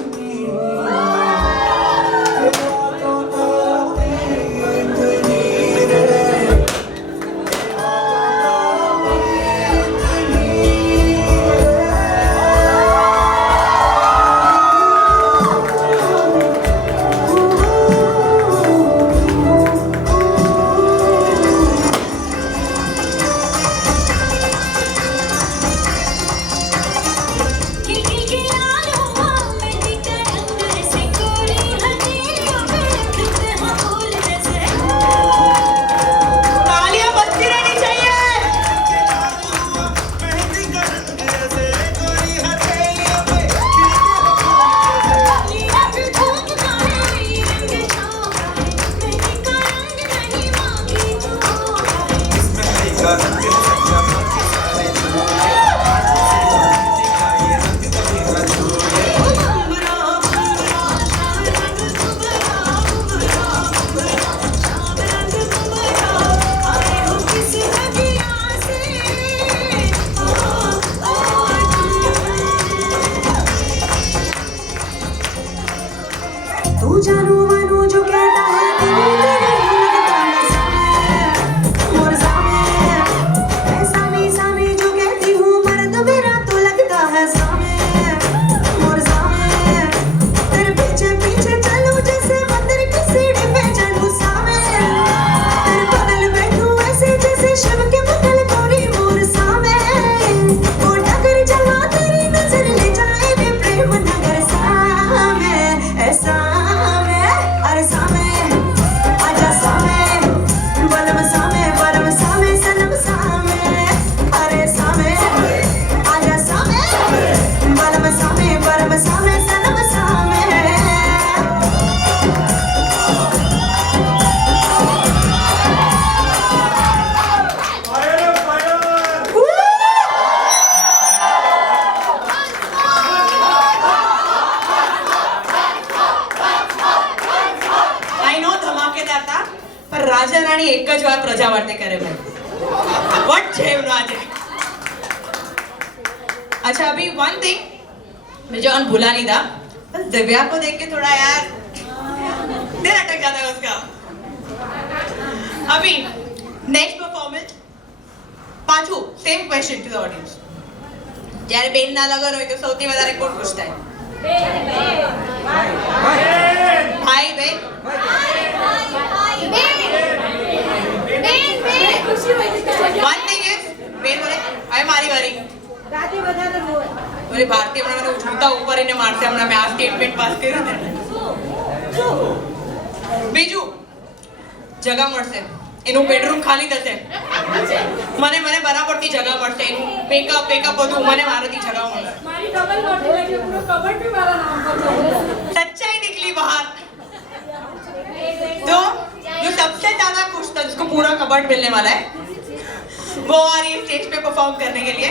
રાજા રાણી એક જ વાર પ્રજા માટે કરે ભાઈ વટ છે એમનો આજે अच्छा अभी वन थिंग मुझे और भुला नहीं था बस दिव्या को देख के थोड़ा यार दिल अटक जाता है उसका अभी नेक्स्ट परफॉर्मेंस पाछू same question to the audience જ્યારે બેન ના લગન હોય તો સૌથી વધારે કોણ ખુશ થાય ભાઈ બેન वन थिंग इज બેન બોલે હવે મારી વારી બોલે ભારતી હમણાં મને જૂતા ઉપાડીને મારશે હમણાં મેં આ સ્ટેટમેન્ટ પાસ કર્યું ને બીજું જગા મળશે એનું બેડરૂમ ખાલી થશે મને બરાબરથી જગા મળશે એનું પેકઅપ બધું મને મારાથી જગા મળશે મારી ડબલ નોટરી લગી પૂરો કબડ भी મારા નામ પર છે सच्चाई निकली बाहर तो जो सबसे ज्यादा खुश था जिसको पूरा कबर्ड मिलने वाला है वो आ रही है स्टेज पे परफॉर्म करने के लिए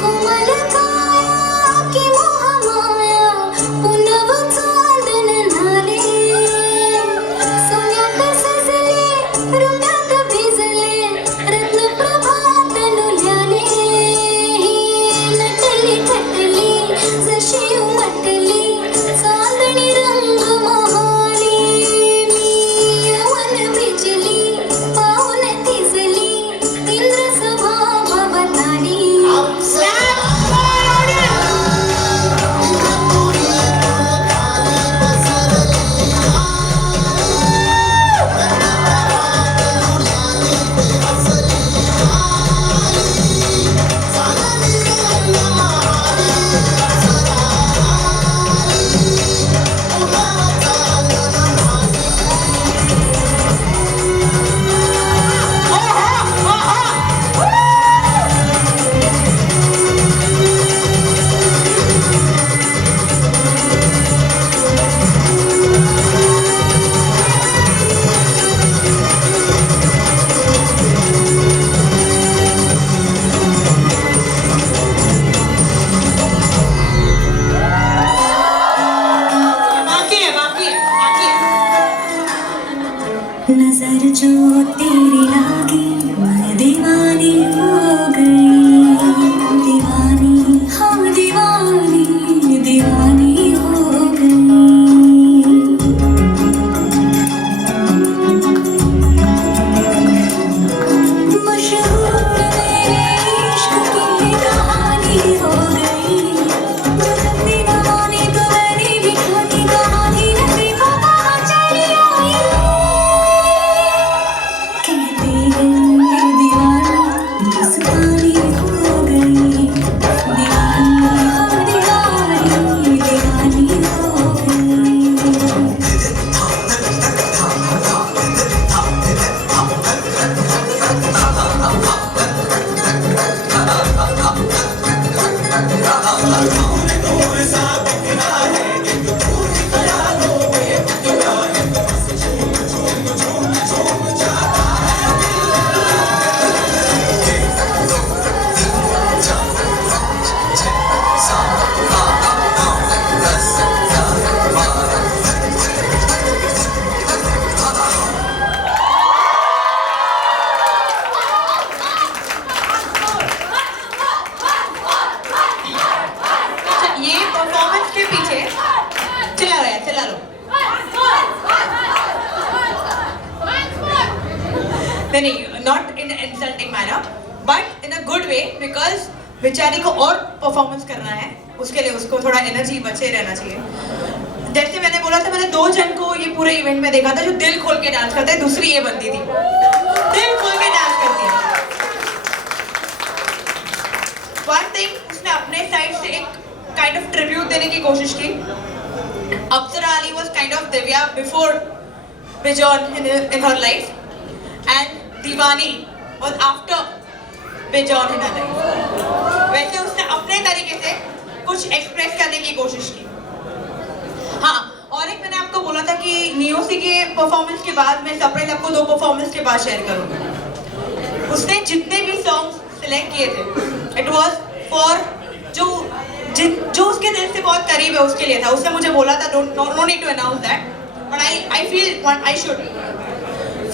कोमल काया की मोह माया पुनव चांदन नाले सोन्यात सजले रुंदात भिजले रत्न प्रभात नुल्याने नटली खटली जशी उमटली चांदणी रंग मोहनी मी यवन भिजली पाऊन तिजली इंद्र सभा भवतानी बाकी है नजर जो तेरी लागी मैं दीवानी हो गई दीवानी हाँ दीवानी दीवानी हो गई मशहूर मेरे इश्क की कहानी हो गई दीवानी तो मैंने भी खानी कहानी नदी बाबा चली आई कहते हैं दीवानी बस पानी हो गई दीवानी हाँ दीवानी दीवानी हो गई ये परफॉर्मेंस के पीछे चला लो नहीं not in insulting manner but in a good way because बेचारी को और परफॉर्मेंस करना है उसके लिए उसको थोड़ा एनर्जी बचे रहना चाहिए जैसे मैंने बोला था मैंने 2 जन को ये पूरे इवेंट में देखा था जो दिल खोल के डांस करते हैं दूसरी ये बंदी थी दिल खोल के डांस करती है वन थिंग उसने अपने साइड से एक काइंड ऑफ ट्रिब्यूट देने की कोशिश की Apsara Ali was kind of Divya before Bijon in her life and Deewani was after Bijon in her life वैसे उसने अपने तरीके से परफॉर्मेंस के बाद मैं सरप्राइज आपको 2 परफॉर्मेंस के बाद शेयर करूंगा। उसने जितने भी सॉन्ग्स सिलेक्ट किए थे इट वाज फॉर जो उसके दिल से बहुत करीब है उसके लिए था। उसने मुझे बोला था no need to announce that but I feel I should.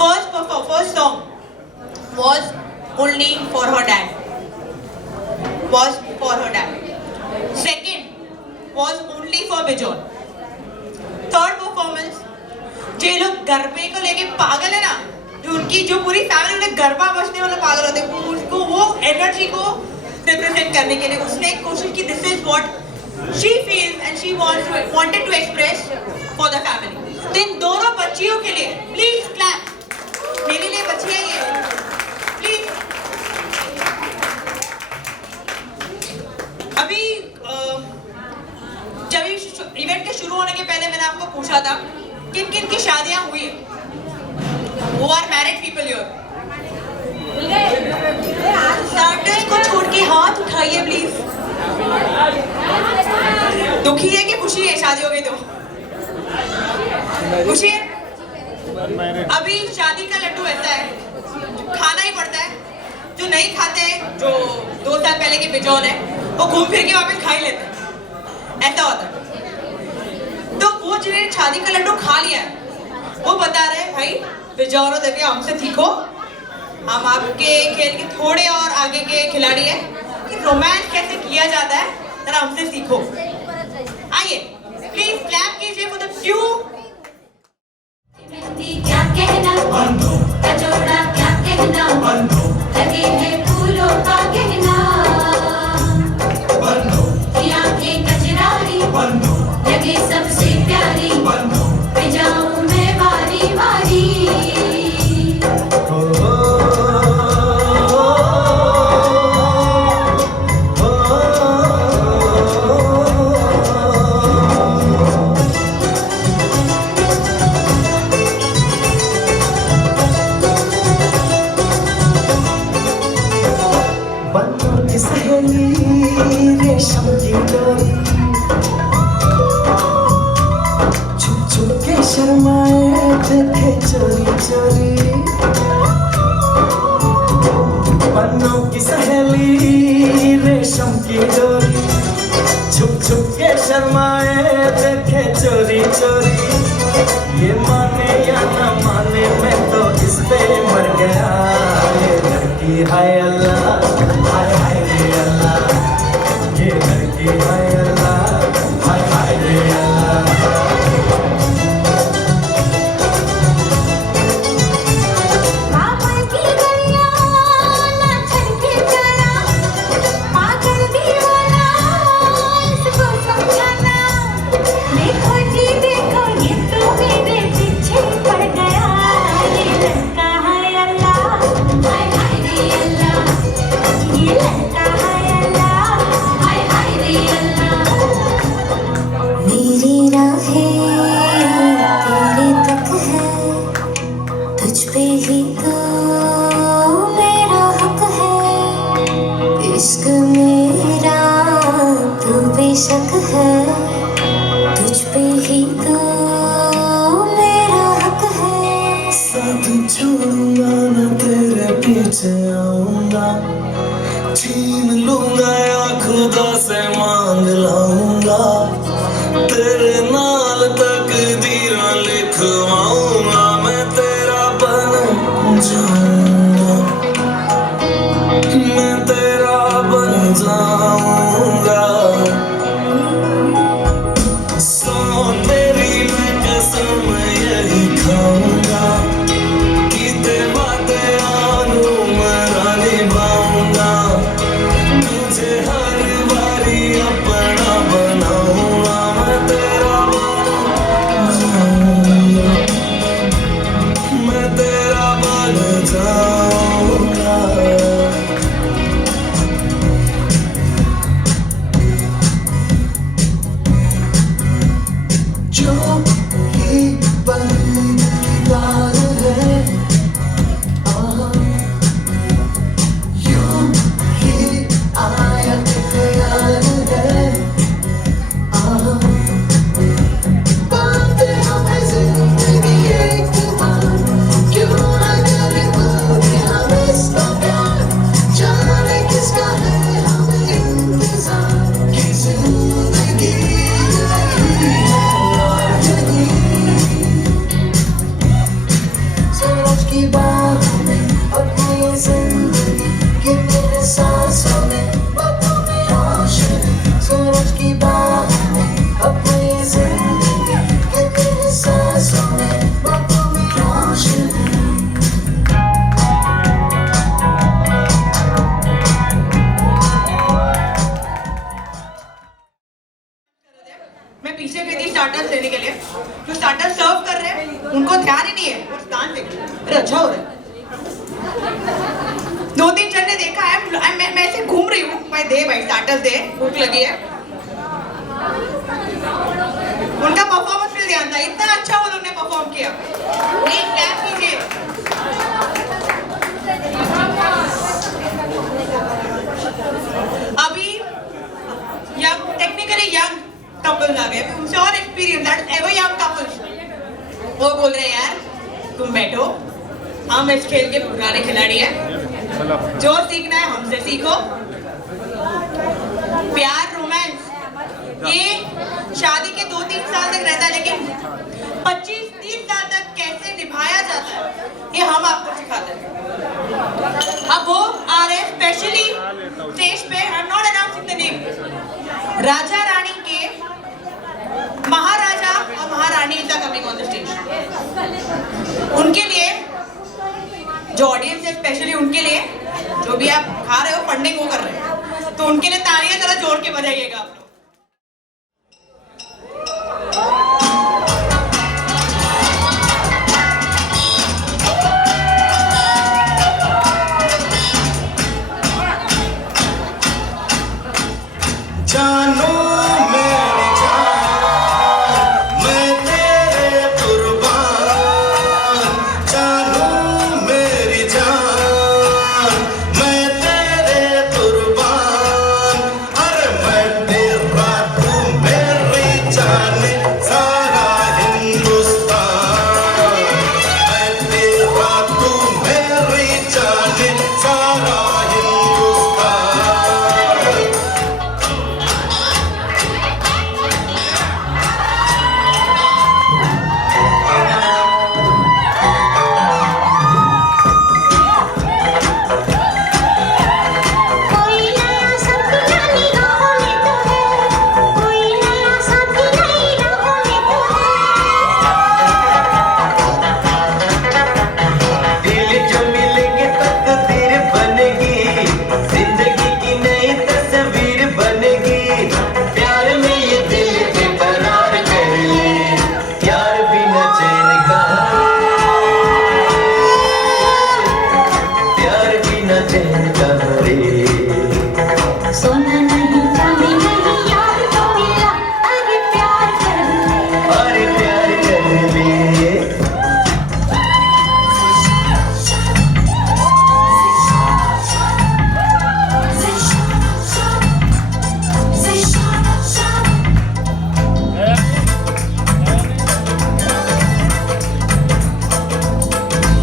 First song was only for her dad, was for her dad. Second was only for Bijon. Third performance, जो ये लोग गरबे को लेके पागल है ना, जो उनकी जो पूरी फैमिली उन्हें गरबा बजने वाले पागल होते हैं, उसको वो एनर्जी को रिप्रेजेंट करने के लिए उसने एक कोशिश की। This is what she feels and she wanted to express for the family. तो इन दोनों बच्चियों के लिए प्लीज क्लैप। मेरे लिए बच्चियां ये प्लीज। अभी जब इवेंट के शुरू होने के पहले मैंने आपको पूछा था किन किन की शादियां हुई है। वो are married people here. Starters को छोड़ के हाथ उठाइए प्लीज। दुखी है कि खुशी है शादी हो गई तो? खुशी है। अभी शादी का लड्डू ऐसा है खाना ही पड़ता है। जो नहीं खाते जो 2 साल पहले के बिजौन है वो घूम फिर के वापस खा ही लेते हैं, ऐसा होता है। तो वो जिन्हें शादी का लड्डू खा लिया है वो बता रहे हैं भाई बिजौरों देवी हमसे सीखो, हम आपके खेल के थोड़े और आगे के खिलाड़ी हैं कि रोमांस कैसे किया जाता है, जरा हमसे सीखो। आइए प्लीज क्लैप कीजिए फॉर द फ्यू। क्या कहना कचौड़ा, क्या कहना लगे हैं फूलों का कहना, आंखें कजरारी लगे सबसे प्यारी, पे जाऊं मैं बारी बारी। रेशम की डोरी छुप छुप के शर्माए देखे चोरी चोरी, पन्नों की सहेली रेशम की डोरी छुप छुप के शर्माए देखे चोरी चोरी। ये माने या ना माने मैं तो इस पे मर गया। ये लड़की हाय अल्लाह, हाय हाय रे अल्लाह, ये लड़की हाय अल्लाह, हाय हाय रे अल्लाह। पागल की गलियां ना छलके चला, पागल दीवाना इसको समझाना। देखो जी देखो ये तो मेरे पीछे पड़ गया। ये लड़का है अल्लाह, हाय हाय रे अल्लाह, ये लड़का है अल्लाह, हाय हाय रे अल्लाह। मेरी राहें तेरे तक है, तुझ पे ही तो मेरा हक है। इश्क मेरा तू बेशक है, तुझ पे ही तो मेरा हक है। साथ छोड़ूंगा ना तेरे पीछे आऊंगा, छीन लूंगा या खुदा से मांग लाऊंगा, तेरे नाल तकदीर लिखवाऊंगा, मैं तेरा बन जाऊंगा, मैं तेरा बन जाऊंगा। सो तेरी मैं कसम यही खाऊंगा कि तेरा आनू मरा निभाऊंगा, तुझे हर बारी अपना बनाऊंगा, मैं तेरा बन जाऊंगा, मैं तेरा बन जाऊंगा। देने के लिए। जो स्टार्टर सर्व कर रहे हैं उनको ध्यान ही नहीं है, वो स्थान देख रहे हैं। अरे अच्छा हो रहा है। 2-3 जन ने देखा है, मैं ऐसे घूम रही हूँ, भाई दे भाई स्टार्टर्स दे, भूख लगी है। उनका परफॉर्मेंस पे ध्यान था, इतना अच्छा वो लोग ने परफॉर्म किया। एक क्लैप कीजिए। अभी टेक्निकली यंग कपल्स आ गए, उनसे और experience, that ever young couples, वो बोल रहे हैं यार तुम बैठो, हम इस खेल के पुराने खिलाड़ी हैं, जो सीखना है हमसे सीखो। प्यार रोमांस ये शादी के 2-3 साल तक रहता है, लेकिन 25-30 साल तक कैसे निभाया जाता है ये हम आपको सिखाते हैं। अब वो आ रहे हैं स्पेशली स्टेज पे, I am not announcing the name, राजा रानी के महाराजा और महारानी is coming on the stage. उनके लिए जो ऑडियंस है, स्पेशली उनके लिए, जो भी आप खा रहे हो फंडिंग वो कर रहे हैं, तो उनके लिए तालियां जरा जोड़ के बजाइएगा आप लोग। जानो मेरी जान, मैं तेरे कुर्बान। जानो मेरी जान, मैं तेरे कुर्बान। अरे मैं तेरा तू मेरी जान, सारा हिंदुस्तान। मैं तेरा तू मेरी जान, सारा सोना नहीं चांदी नहीं यार तो मिला, अरे प्यार कर ले, अरे प्यार कर ले।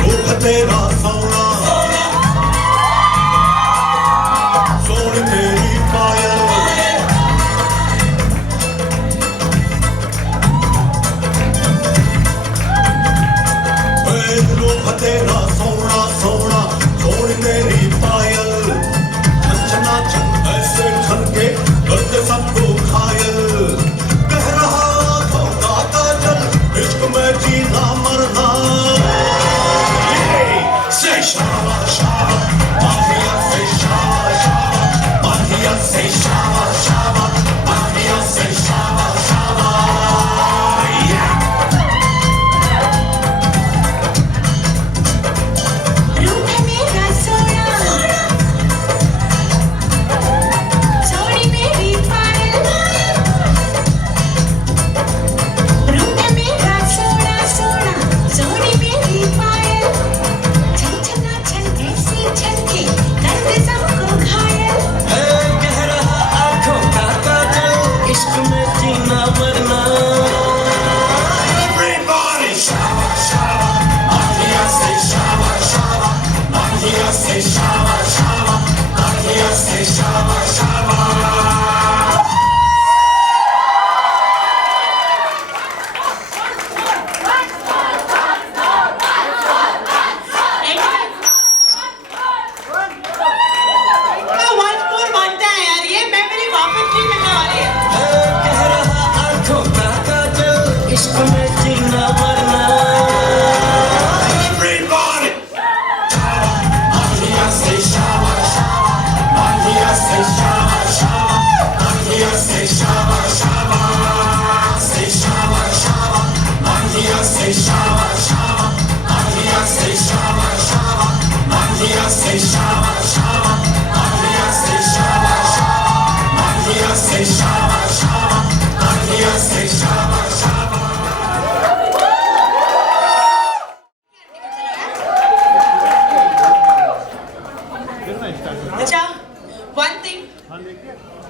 रूप तेरा सोना, सोन तेरी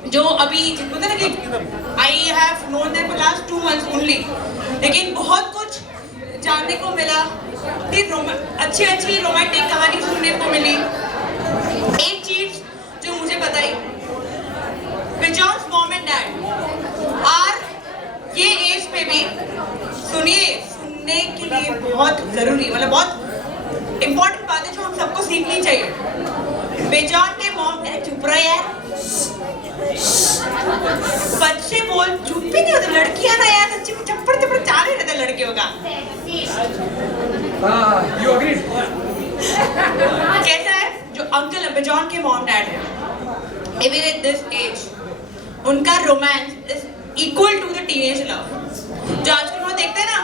जो अभी बोलते ना कि I have known them for last 2 months only, लेकिन बहुत कुछ जानने को मिला, अच्छी अच्छी रोमांटिक कहानी सुनने को मिली। एक चीज जो मुझे बताई, बिजॉन्स मॉम एंड डैड आर ये एज पे भी सुनने के लिए बहुत जरूरी, मतलब बहुत इंपॉर्टेंट बात है जो हम सबको सीखनी चाहिए। बेजान के मॉम, चुप रहा यार, बच्चे बोल चुप भी नहीं होते, लड़कियां ना यार सच्ची में चप्पड़ चप्पड़ चाल ही रहते लड़कियों का। You agree? कैसा है जो अंकल बेजान के मॉम डैड है, even at this age उनका romance is equal to the teenage love जो आजकल वो देखते हैं ना।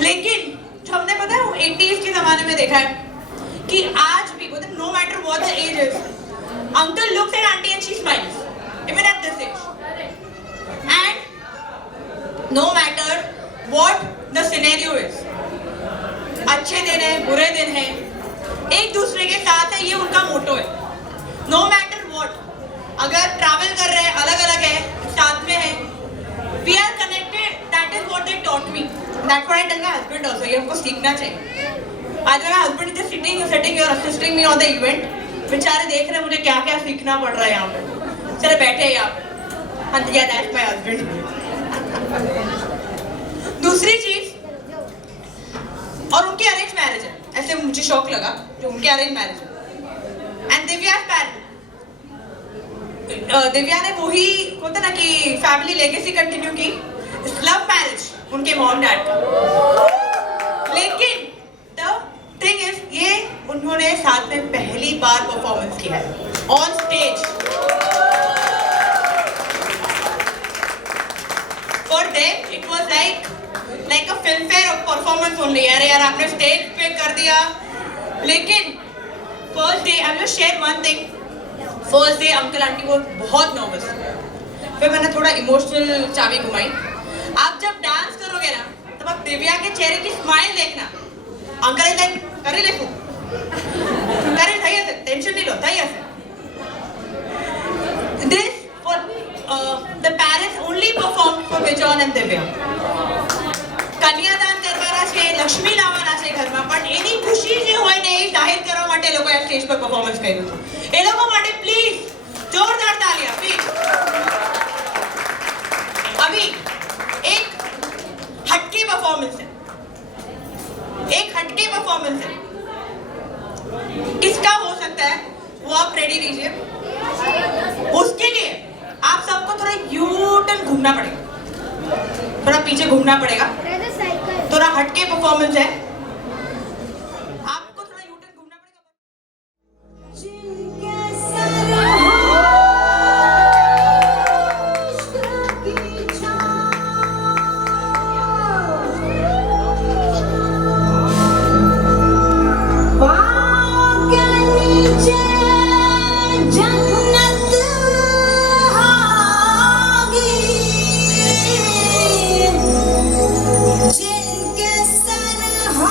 लेकिन जो हमने पता है 80s के जमाने में देखा है कि आज भी बोलते no matter what the age is, uncle looks at auntie and she smiles even at this age, and no matter what the scenario is, अच्छे दिन है बुरे दिन है एक दूसरे के साथ है, ये उनका मोटो है। no matter what, अगर ट्रैवल कर रहे हैं अलग अलग है साथ में है, we are connected, that is what they taught me, that's what I tell my husband also, ये हमको सीखना चाहिए। आज मेरा husband is sitting here assisting me on the event, बेचारे देख रहे हैं मुझे क्या क्या सीखना पड़ रहा है यहाँ पे, चले बैठे हैं यहाँ पे। हाँ yeah, that's my husband। दूसरी चीज, और उनकी अरेंज मैरिज है, ऐसे मुझे शौक लगा जो उनकी अरेंज मैरिज है। एंड दिव्या ने वही होता ना कि फैमिली लेगेसी कंटिन्यू की, लव मैरिज उनके मॉम डैड का। लेकिन द थिंग इज ये उन्होंने साथ में पहली बार परफॉर्मेंस किया है on stage. For them it was like a film fair performance only. अरे यार आपने स्टेज पे कर दिया। लेकिन first day I will share one thing, first day uncle aunty वो बहुत नर्वस, फिर मैंने थोड़ा इमोशनल चाबी घुमाई। आप जब डांस करोगे ना तब आप दिव्या के चेहरे की स्माइल देखना, अंकल इज लाइक करे लेखो करे सही है, टेंशन नहीं लो सही है। This for the parents only perform for बेजान एंड दिव्या। કન્યાદાન કરવાના છે, લક્ષ્મી લાવવાના છે ઘરમાં, પણ એની ખુશી જે હોય ને એ જાહેર કરવા માટે એ લોકોએ સ્ટેજ પર પરફોર્મન્સ કર્યું હતું। એ લોકો માટે પ્લીઝ જોરદાર તાલિયા પ્લીઝ। अभी एक हटके परफॉर्मेंस है, एक हटके परफॉर्मेंस है, किसका हो सकता है वो आप रेडी लीजिए। उसके लिए आप सबको थोड़ा यू टर्न घूमना पड़ेगा, थोड़ा पीछे घूमना पड़ेगा, थोड़ा हटके परफॉर्मेंस है, आपको थोड़ा यू टर्न घूमना पड़ेगा। जिनके सर हो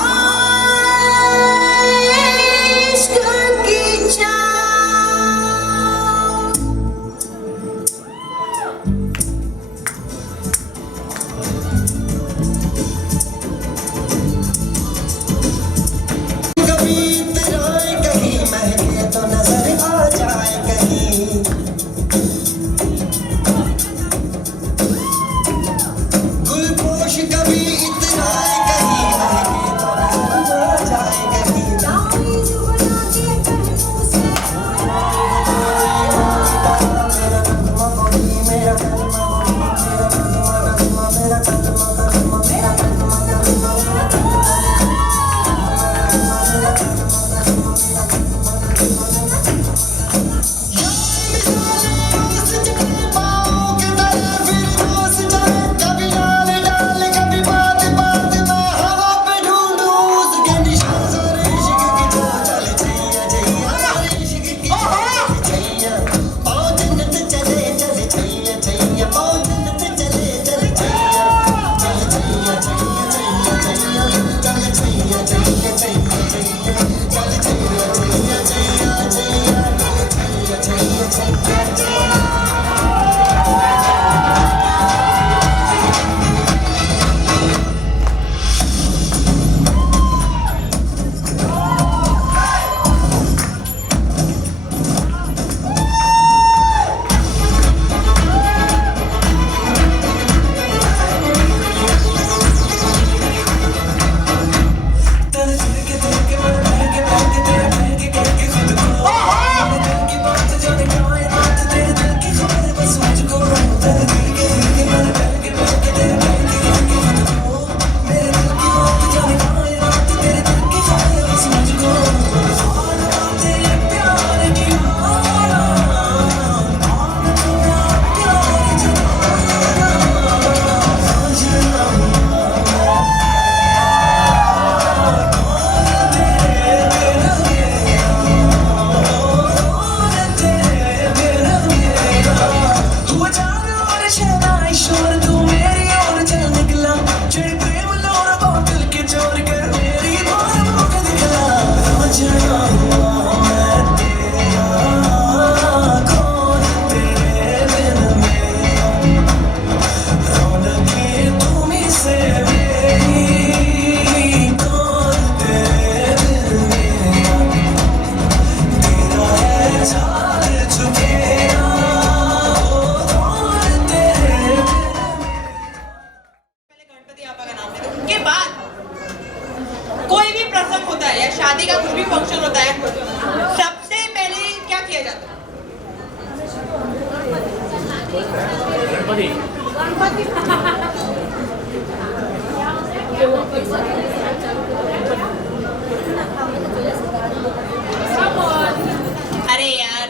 अरे यार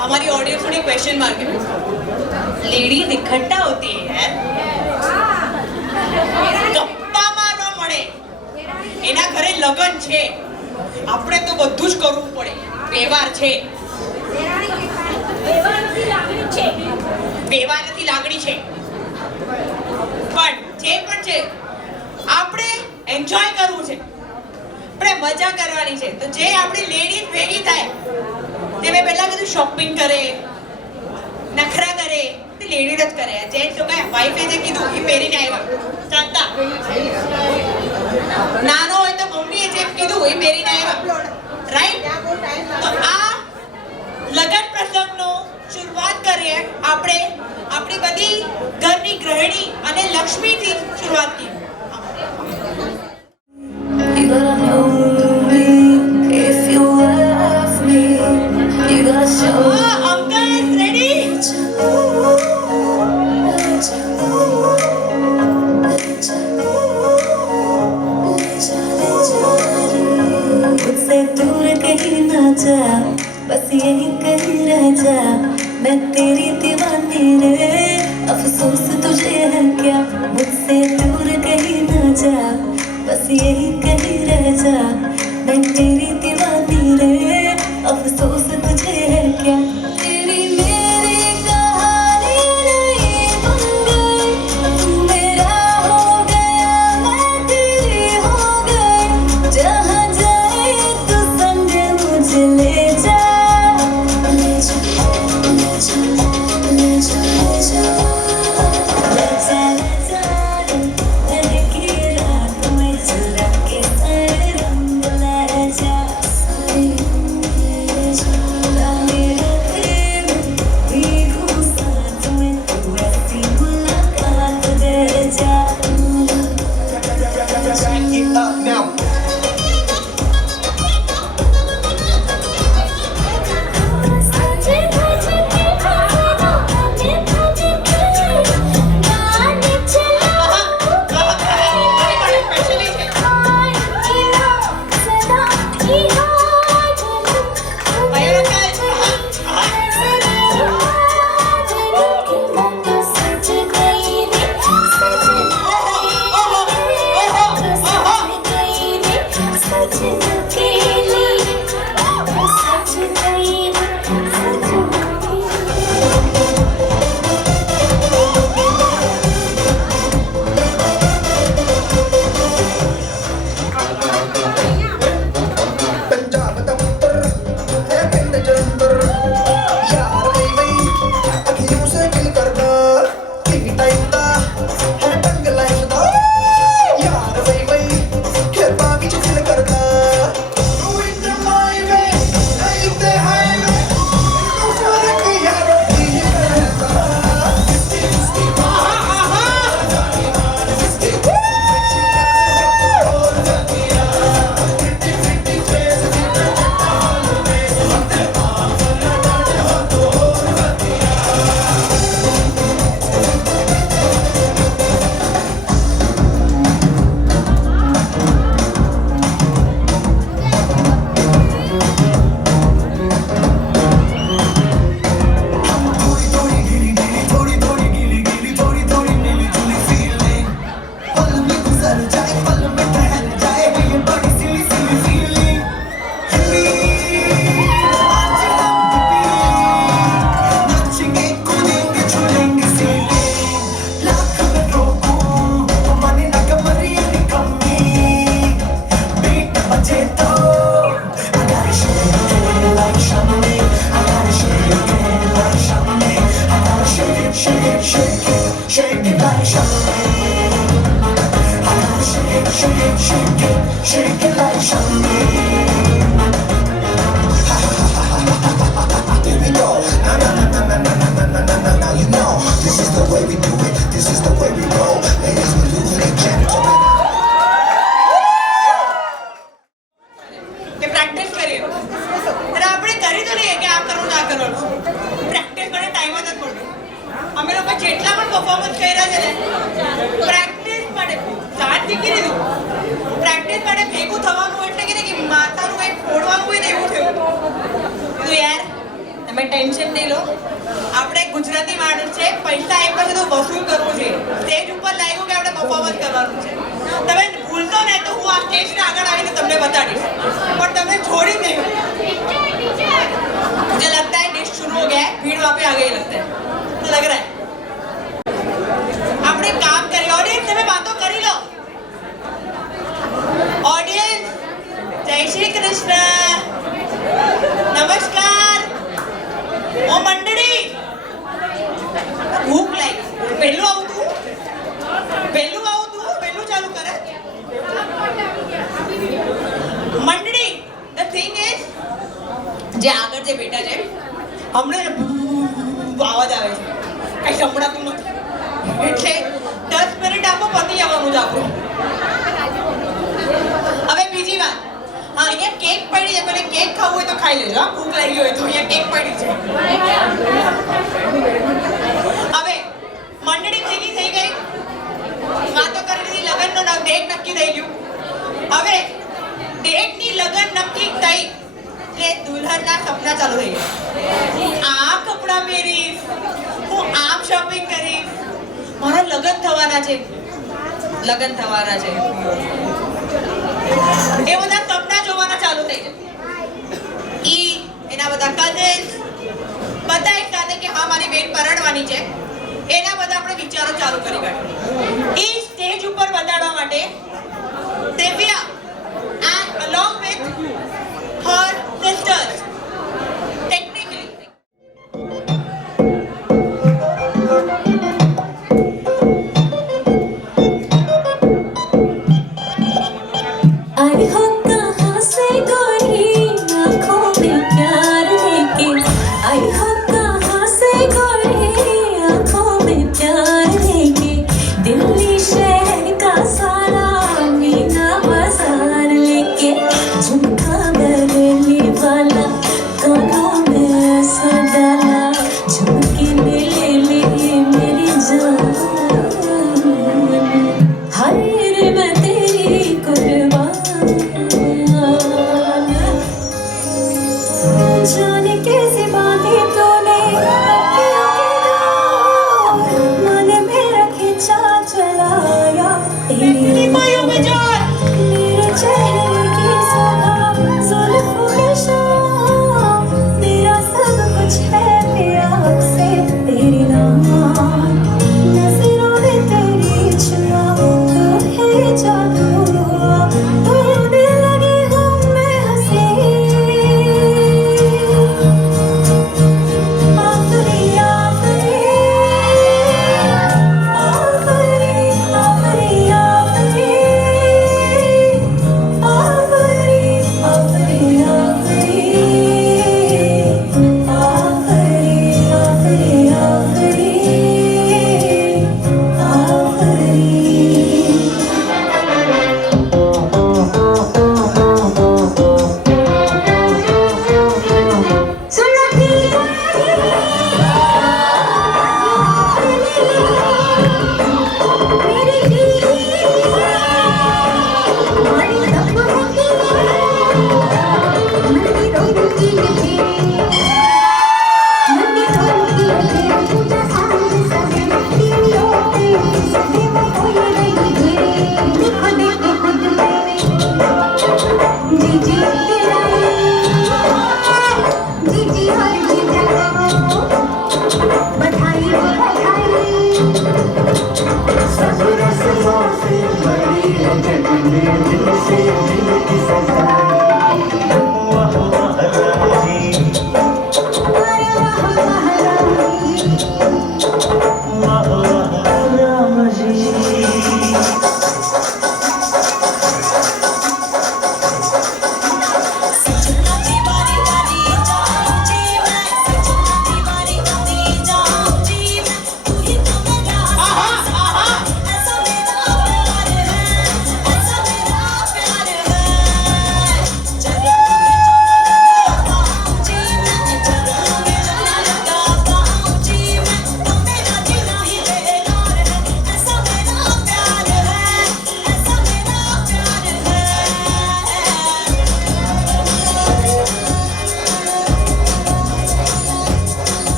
हमारी ऑडियंस थोड़ी क्वेश्चन मार्क है लेडीज इकट्ठा होती है यार ગપ્પા મારવા મળે એના ઘરે લગન છે આપણે તો બધું જ કરવું પડે તહેવાર છે તહેવાર નથી લાગણી છે પણ જે પણ છે આપણે એન્જોય કરવું છે આપણે મજા કરવાની છે તો જે આપણી લેડીઝ ભેગી થાય તે મેં પહેલા કીધું શોપિંગ કરે નખરા કરે તે લેડીઝ જ કરે જેન્ટ્સ લોકો વાઈફે જે કીધું એ પહેરીને આવ્યા ચાલતા નાનો હોય તો મમ્મીએ જે કીધું એ પહેરીને આવ્યા રાઈટ તો આ લગન પ્રસંગનો શરૂઆત કરીએ આપણે આપણી બધી ઘરની ગૃહિણી અને લક્ષ્મીથી શરૂઆત કરીએ You gotta know me if you love me. You gotta show uncle is ready मुझसे दूर कहीं ना जा, बस यहीं कहीं रह जा. मैं तेरी दीवानी रे, अफसोस तुझे है क्या. मुझसे दूर कहीं ना जा, बस यहीं कहीं रह जा. मैं तेरी दीवानी रे, अफसोस तुझे है क्या. तेरी मेरी कहानी नहीं बन गई, तू मेरा हो गया मैं तेरी हो गई. जहाँ जाए तू संग मुझे ले जा. ले जा, ले जा, ले जा, ले जा. ले जा, ले जा, दिन की रात में चुरा के सारे रंग ले जा. सारे रंग ले जा. मेरा दिल भीगू साथ में तू ऐसी मुलाकात दे जा. Back it up now. Punjab दा पुत्तर है पिंड जलंधर यार वही वही अखियों से दिल करदा की टाइम दा है ढंग लाइफ दा यार वही वही खेपां विच दिल करदा तू इन माय वे आई ते हाईवे तू फर्क यारो की रहता पल में गुजर जाए पल में ठहर जाए ये बड़ी सिली सिली फीलिंग आज हम भी नाचेंगे कूदेंगे झूलेंगे सीलिंग लाख में रोकूं माने ना कमरी निकम्मी बीट बजे तो I gotta shake it like Shamini I gotta shake it like Shamini I gotta shake it, shake it, shake it, shake it like Shamini Shake it, shake it, shake it, shake it like Shamini. Here we go. Na na na na na na na na na na na. You know, this is the way we do it. This is the way we roll. Ladies, we lose it, gentlemen. કે practice કરીએ અને આપણે કરી તો લઈએ કે આ કરવાનું પ્રેક્ટિસ માટે ટાઈમ જ નથી મળતો પરફોર્મન્સ કર્યા છે ને પ્રેક્ટિસ માટે શાંતિ કરી દીધું પ્રેક્ટિસ માટે ભેગું થવાનું એટલે કે માથાનું કંઈક ફોડવાનું હોય ને એવું થયું તો યાર તમે ટેન્શન નહીં લો આપણે ગુજરાતી માણસ છે પૈસા એક પાસે તો વસૂલ કરવું છે સ્ટેજ ઉપર લાગ્યું કે આપણે પરફોર્મન્સ કરવાનું છે તમે ભૂલતો ને તો હું આ સ્ટેજને આગળ આવીને તમને બતાડીશ પણ તમે છોડી નહીં मुझे लगता है डिश शुरू हो गया है भीड़ वहाँ पे आ गई लगता है तो लग रहा है आपने काम करिए ऑडियंस તમે વાતો કરી લો ऑडियंस जय श्री कृष्ण नमस्कार ओ मंडળી ભૂખ લાગી પહેલું આવું તું પહેલું ચાલુ કરે મંડળી ધ થિંગ ઇઝ જે આગળ જે બેટા છે હમણાં આવાજ આવે છે કઈ સંભળાતું નથી એટલે 10 મિનિટ આપો પતી આવવાનું જ આપણું હવે બીજી વાત હા અહીંયા કેક પડી છે મને કેક ખાવું હોય તો ખાઈ લેજો હા ભૂખ લાગી હોય તો અહીંયા કેક પડી છે હવે મંડળી ભેગી થઈ ગઈ વાતો કરી લીધી લગ્નનો ડેટ નક્કી થઈ ગયું હવે ડેટની લગ્ન નક્કી થઈ એટલે દુલ્હનના સપના ચાલુ થઈ ગયા આ કપડાં પહેરીશ હું આમ શોપિંગ કરીશ મારા લગ્ન થવાના છે એ બધા સપના જોવાના ચાલુ થઈ જાય એના બધા કઝિન્સ બધા એક સાથે કે હા મારી બેન પરણવાની છે એના બધા આપણે વિચારો ચાલુ કરી કાઢ્યા એ સ્ટેજ ઉપર બતાડવા માટે Divya and along with her sisters technically आई हो कहाँ से गोरी आँखों में प्यार लेके आई हो कहाँ से गोरी आँखों में प्यार लेके दिल्ली शहर का सारा मीना बाजार लेके झुमका बरने वाला कानों में ऐसा डाला झुमके में ले ले मेरी जान हाय रे मैं तेरी कुर्बान जाने कैसे बांधी तूने अखियों के डोर मन मेरा खिंचा चलाया तेरी मायूं में जान मेरे चेहरे की सुबह जुल्फों में शाम तेरा सब कुछ है मेरा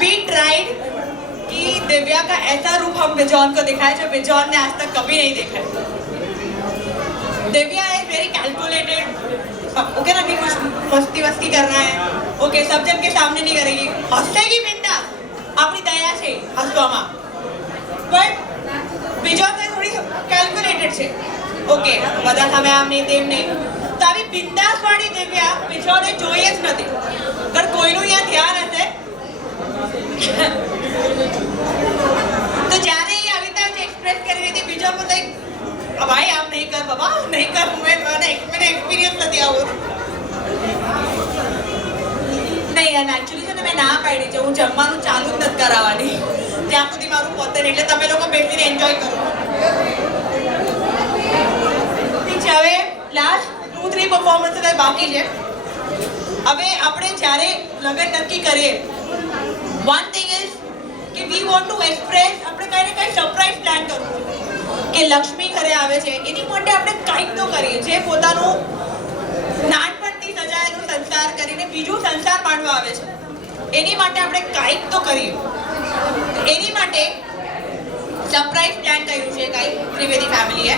वी ट्राइड कि दिव्या का ऐसा रूप हम बिजॉन को दिखाए जो बिजॉन ने आज तक कभी नहीं देखा है। Divya is very calculated. Okay ना, कि कुछ मस्ती वस्ती करना है, ओके, सब जन के सामने नहीं करेगी, हंसेगी बिंदा अपनी दया से हंसवामा, बट बिजॉन तो थोड़ी कैलकुलेटेड છે, ઓકે, બધા સામે આમ નહીં તેમ નહીં, તો આવી બિંદાસ વાળી દિવ્યા બિજોને જોઈએ જ નથી। અગર કોઈનું અહીંયા ધ્યાન હશે તો જ્યારે એ આવી રીતે એક્સપ્રેસ કરી રહી હતી બીજો પોતે ભાઈ આમ નહીં કર બાબા નહીં કર, મને એક્સપિરિયન્સ નથી આવું નહીં। અને એકચ્યુઅલી છે ને મેં ના પાડી છે, હું જમવાનું ચાલુ જ નથી કરાવવાની ત્યાં સુધી મારું પોતે ને, એટલે તમે લોકો બેસીને એન્જોય કરો। ઠીક છે, હવે લાસ્ટ 2-3 પરફોર્મન્સ બાકી છે। હવે આપણે જ્યારે લગન નક્કી કરીએ, વન થિંગ ઇઝ કે વી વોન્ટ ટુ એક્સપ્રેસ, આપણે કંઈ ને કંઈ સરપ્રાઈઝ પ્લાન કરવું કે લક્ષ્મી ઘરે આવે છે, એની માટે આપણે કંઈક તો કરીએ જે પોતાનું નાનપણથી સજાયેલું સંસાર કરીને બીજું સંસાર માંડવા આવે છે, એની માટે આપણે કંઈક તો કરીએ। એની માટે સરપ્રાઈઝ પ્લાન કર્યું છે કાંઈ ત્રિવેદી ફેમિલીએ।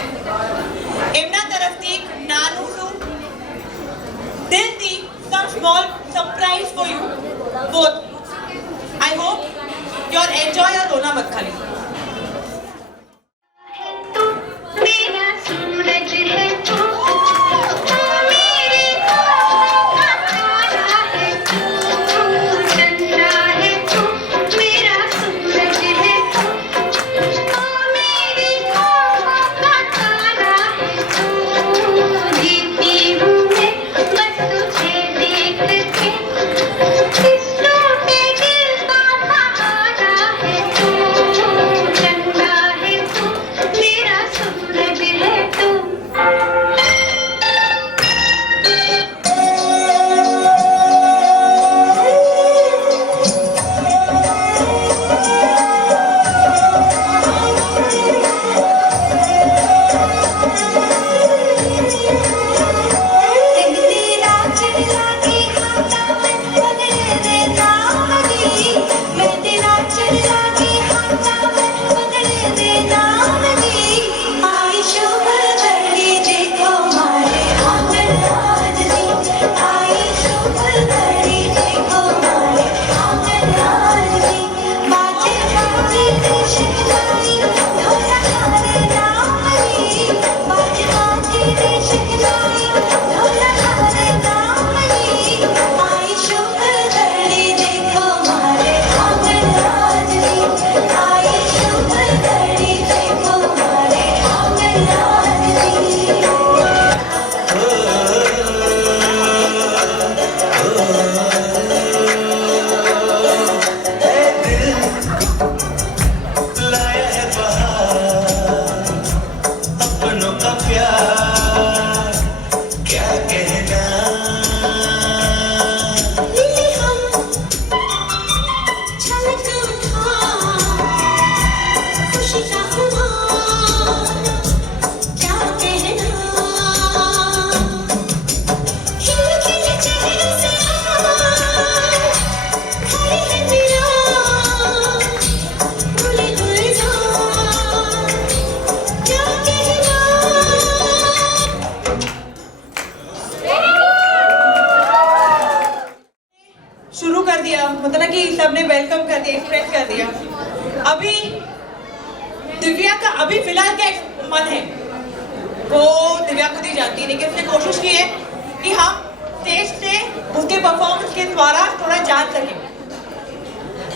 એમના તરફથી એક નાનું શું દિલથી some small surprise for you both. I hope you all enjoy your Rona mat khali. मेरा सूरज है तू, मेरी आँखों का तारा है तू, चंदा है तू, मेरा सूरज है तू, मेरी आँखों का तारा है तू, जीती हूँ मैं बस तुझे देख के, इस टूटे दिल का सहारा है तू, चंदा है तू, मेरा सूरज है तू। तेरा चेहरा की खाता में बदल देना लगी, मैं तेरा चेहरा की खाता में बदल देना लगी। आई शुभ घड़ी देखो मारे आंगन आज दी, आई शुभ घड़ी देखो मारे आंगन आज दी, बाजे बाजे देश जाई ढोला खाने नाम लगी, बाजे बाजे देश जाई ढोला खाने नाम लगी। आई शुभ घड़ी देखो मारे आंगन आज दी, आई शुभ घड़ी देखो मारे आंगन आज दी। लाया है बहार अपनों का प्यार, क्या कहना। लिली हम छलक उठा, खुशी का खुमार, क्या कहना। खिल खिल चेहरे से आवाज़, खड़ी है मेरा भूले गुलजार, क्या कहना। शुरू कर दिया, मतलब ना कि सबने वेलकम कर दिया, एक्सप्रेस कर दिया। अभी दिव्या का अभी फिलहाल क्या मन है वो दिव्या खुद ही जानती है, लेकिन उसने कोशिश की है कि हम स्टेज से उसके परफॉर्मेंस के द्वारा थोड़ा जान सकें।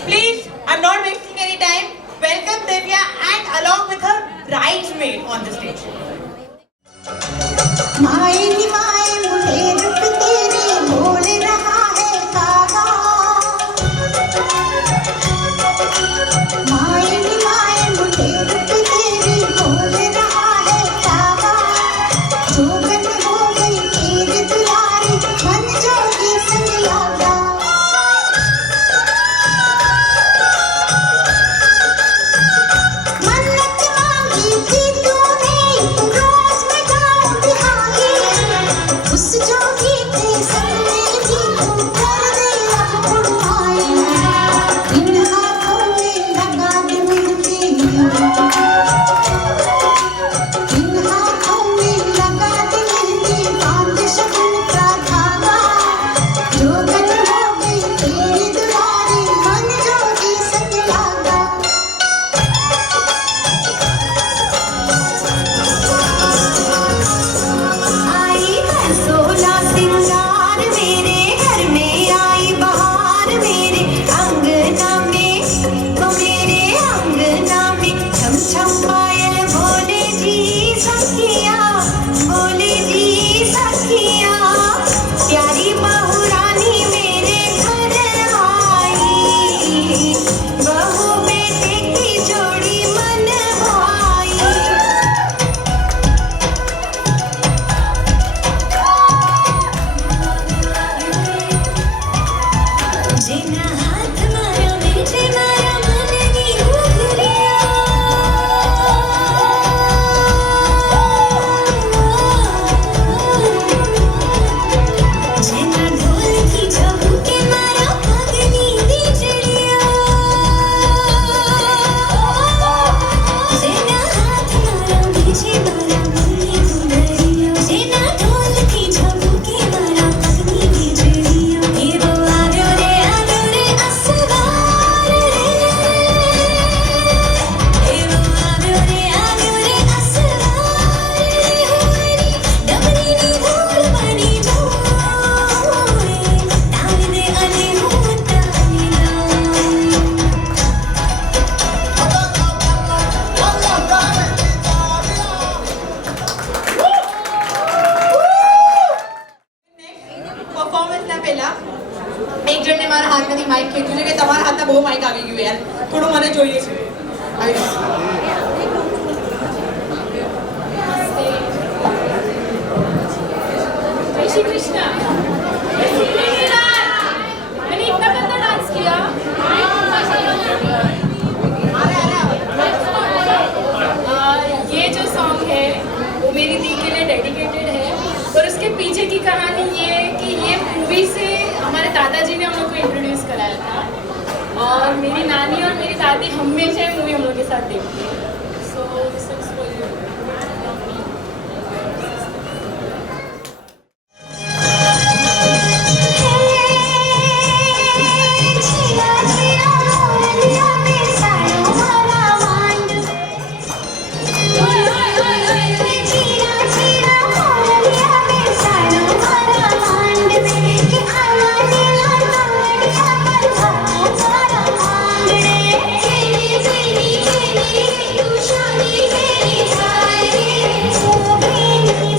Please, I am not wasting any time, welcome Divya and along with her bridesmaid on the stage. माए नी माए मुझे रूप तेरे बोल रहा है सागा, माए नी माए मुझे रूप तेरे बोल रहा है सागा, जोगन हो गई तेरी दुलारी मन जोगी संग लागा। मन्नत मांगी थी तूने रोज मैं गाऊं बिहारी, ભીજે મારા મનની ઘૂઘરિયા જેના ઢોલથી ઝબૂકે મારા પગની વીજળિયા જેના હાથ મારા ભીજે મારા મનની ઘૂઘરિયા જેના ઢોલથી ઝબૂકે મારા પગની વીજળિયા એવો આવ્યો રે અસવાર રે એવો આવ્યો રે અસવાર હોરી ડમરીની ધૂળ બની જોરે તાલ દે અને હું તાલી પરફોર્મન્સના પહેલા એક જણને મારા હાથમાંથી માઇક ખેંચ્યું છે કે તમારા હાથમાં બહુ માઇક આવી ગયું યાર થોડું મને જોઈએ છે આવી જાઓ. जय श्री कृष्णा मैंने इतना गंदा डांस किया ये जो सॉन्ग है वो मेरी दी के लिए डेडिकेटेड है और उसके पीछे की कहानी ये है कि ये मूवी से हमारे दादाजी ने हम लोग को इंट्रोड्यूस कराया था और मेरी नानी और मेरी दादी हमेशा ये मूवी हम लोग के साथ देखती है so this is for you જીરા જીરા મોરલિયા બેસાડો મારા માંડ જીરા જીરા મોરલિયા બેસાડો મારા માંડ કે આવા દિલા તાવડિયા પર ભાગો મારા માંગડે કેની કેની કેની તું શાની કેની થાય રે ઓ બેની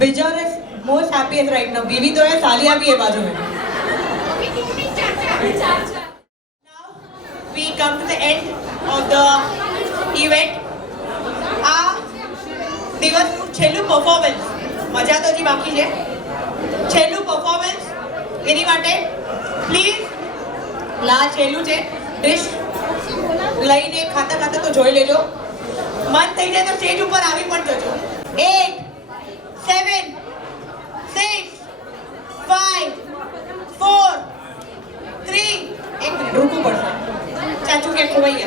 bison is most happiest right now बीवी तो है सालिया भी है बाजू में. We come to the end of the event. આ દિવસનું છેલ્લું પરફોર્મન્સ મજા તો હજી બાકી છે. છેલ્લું પરફોર્મન્સ એની માટે પ્લીઝ લા છેલ્લું છે ડિશ લઈને ખાતા ખાતા તો જોઈ લેજો. મન થઈ જાય તો સ્ટેજ ઉપર આવી પણ જજો. 8 7 6 5 4 3 એક મિનિટ રૂકવું પડશે. ચાચુ કે ખોવાઈ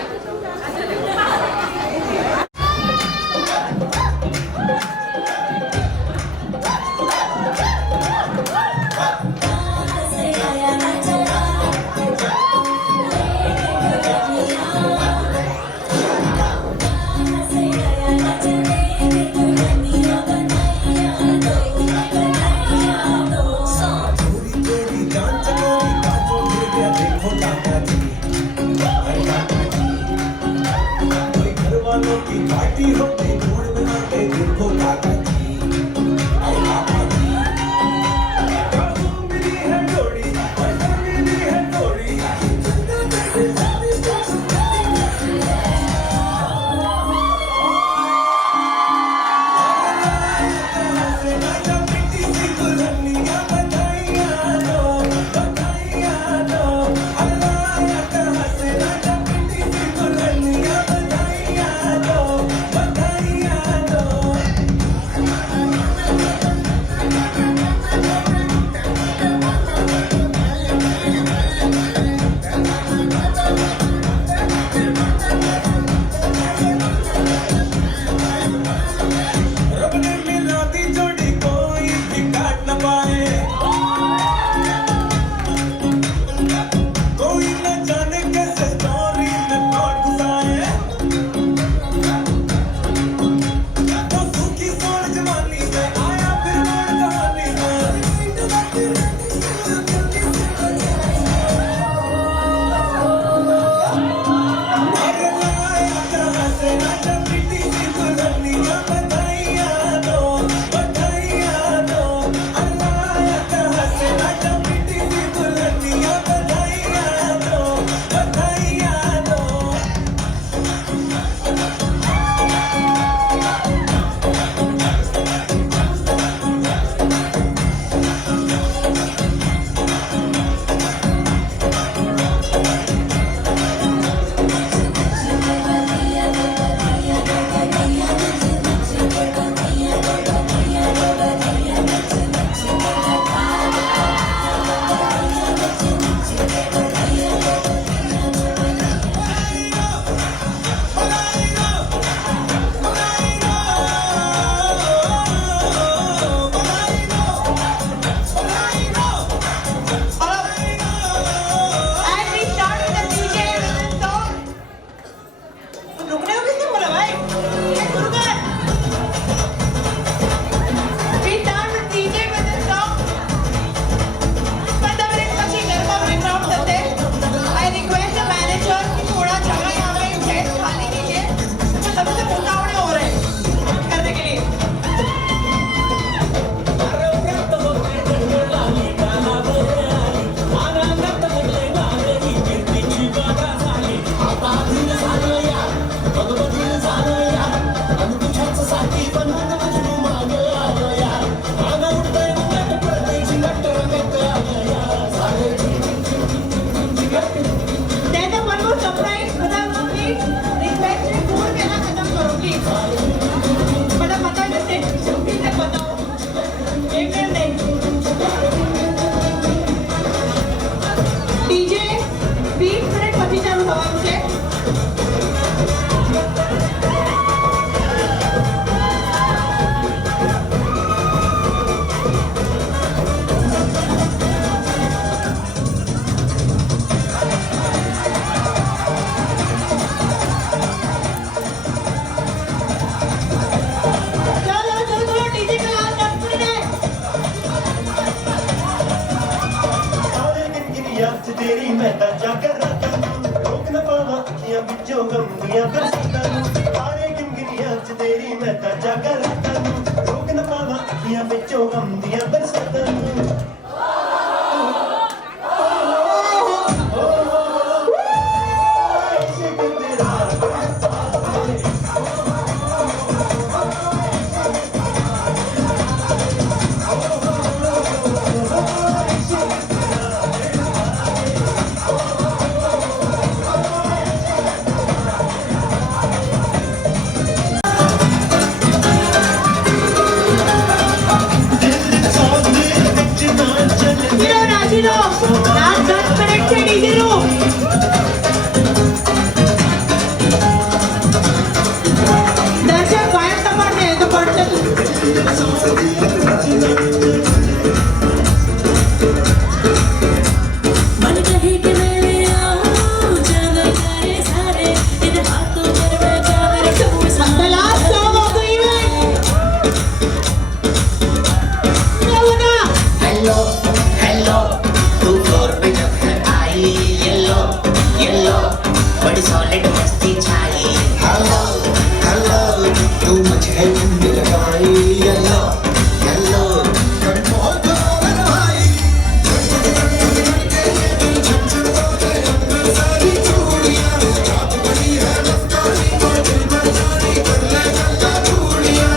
तेरी मैं जाकर रोक न पावा अखियां बिचों गंदियां बरसातां सारे गिनगिनियां च तेरी मैं जाकर रोक न पावा अखियां बिचों गंदियां बरसातां बड़ी सॉलिड मस्ती छाई। हेलो हेलो तू मुझे ढूंढ लगाई येलो येलो कंट्रोल करो मेरे भाई सारी चूड़ियां रात बड़ी है रफ्तारी में दिल में जानी कर ले गल्ला चूड़ियां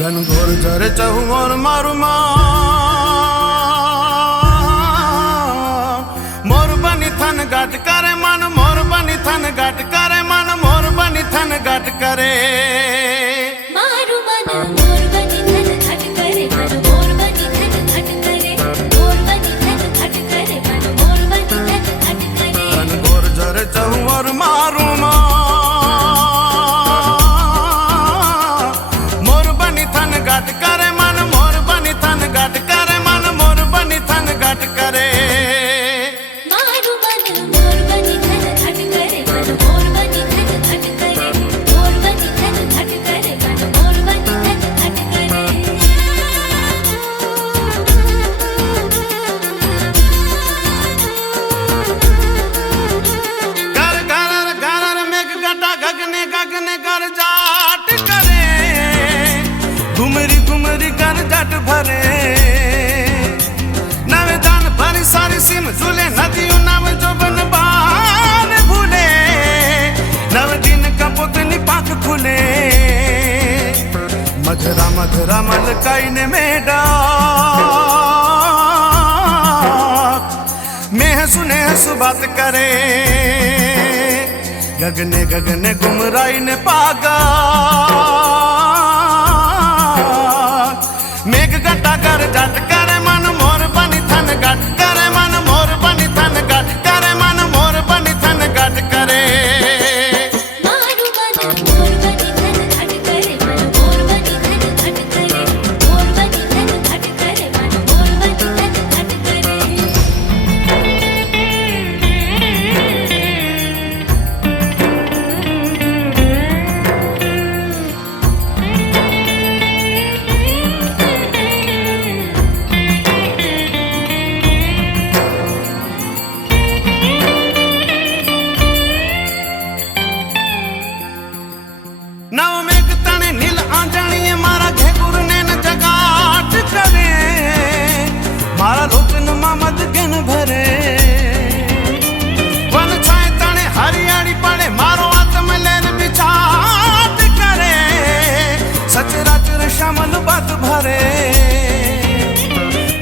घनघोर झरे चहु और मारू मोर बनी थन गाट करे मन मोर बनी थन गाट करे मन मोर बनी थन गाट करे मारू मन मोर बनी धन घट करे मन मोर बनी धन घट करे मोर बनी धन घट करे मन मोर बनी धन घट करे घनघोर झरे चहु और मारू मोर बनी थन गाट करे मन मोर बनी थन गाट करे मन मोर बनी थन गाट करे मारू मन मोर बनी धन घट करे मन मोर बनी धन घट करे मोर बनी धन घट करे मन मोर बनी धन घट करे घर घर घर मेघ गटा गगने गगने कर जाट करे घुमरी घुमरी कर जाट भरे नवे दान भरी सारी सिम झूले नदियों नव जो बन बान भूले नव दिन का पुतनी पाख खुले मधुरा मधुरा मलकाई ने मेडा मैं सुने सुबात करे गगने गगने गुमराई ने पागा सागर जट करे मन मोर बनी थन गट करे मन मोर बनी थन गट करे मन मोर बनी थन गट करे मारू मन मोर बनी धन घट करे मन मोर बनी धन घट करे मोर बनी धन घट करे मन मोर बनी धन घट करे नव मेघ तने नील आंजणीए मारा घेगुर ने न जगाट करे मारा लोचन मामद गन भरे वन छाए तने हरियाणी पड़े मारो आत्म लैन बिछाट करे सचराचर श्यामल बात भरे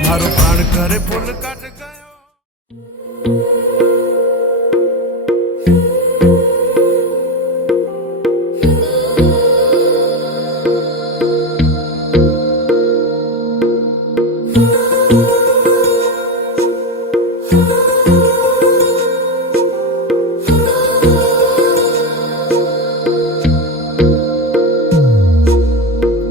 मारो प्राण करे फूल कट गयो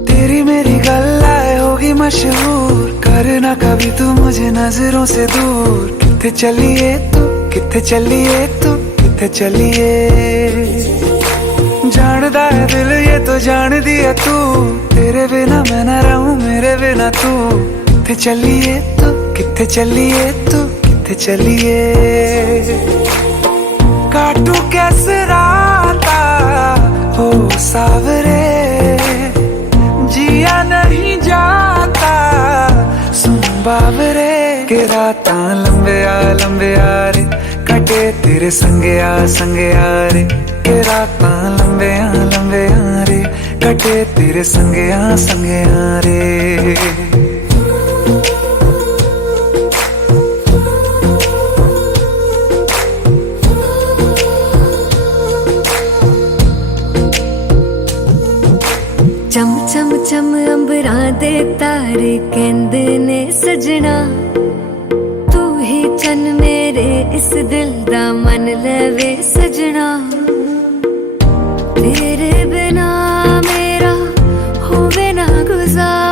तेरी मेरी गल्लाए होगी मशहूर करना कभी तू मुझे नजरों से दूर किथे चलिए तू किथे चलिए तू किथे चलिए जानदा है दिल ये तो जान दिया तू तेरे बिना मैं ना रहूं मेरे बिना तू किथे चलिए तू किथे चलिए तू किथे चलिए काटू कैसे राता हो सावरे जिया नहीं जाता सुन बाबरे के रातां लंबे आ रे कटे तेरे संगे आ रे के रातां लंबे आ रे कटे तेरे संगे आ रे चम चम चम अंबरां दे तारे कहंदे ने सजना तू ही चन मेरे इस दिल दा मन लवे सजना तेरे बिना मेरा होवे ना गुजार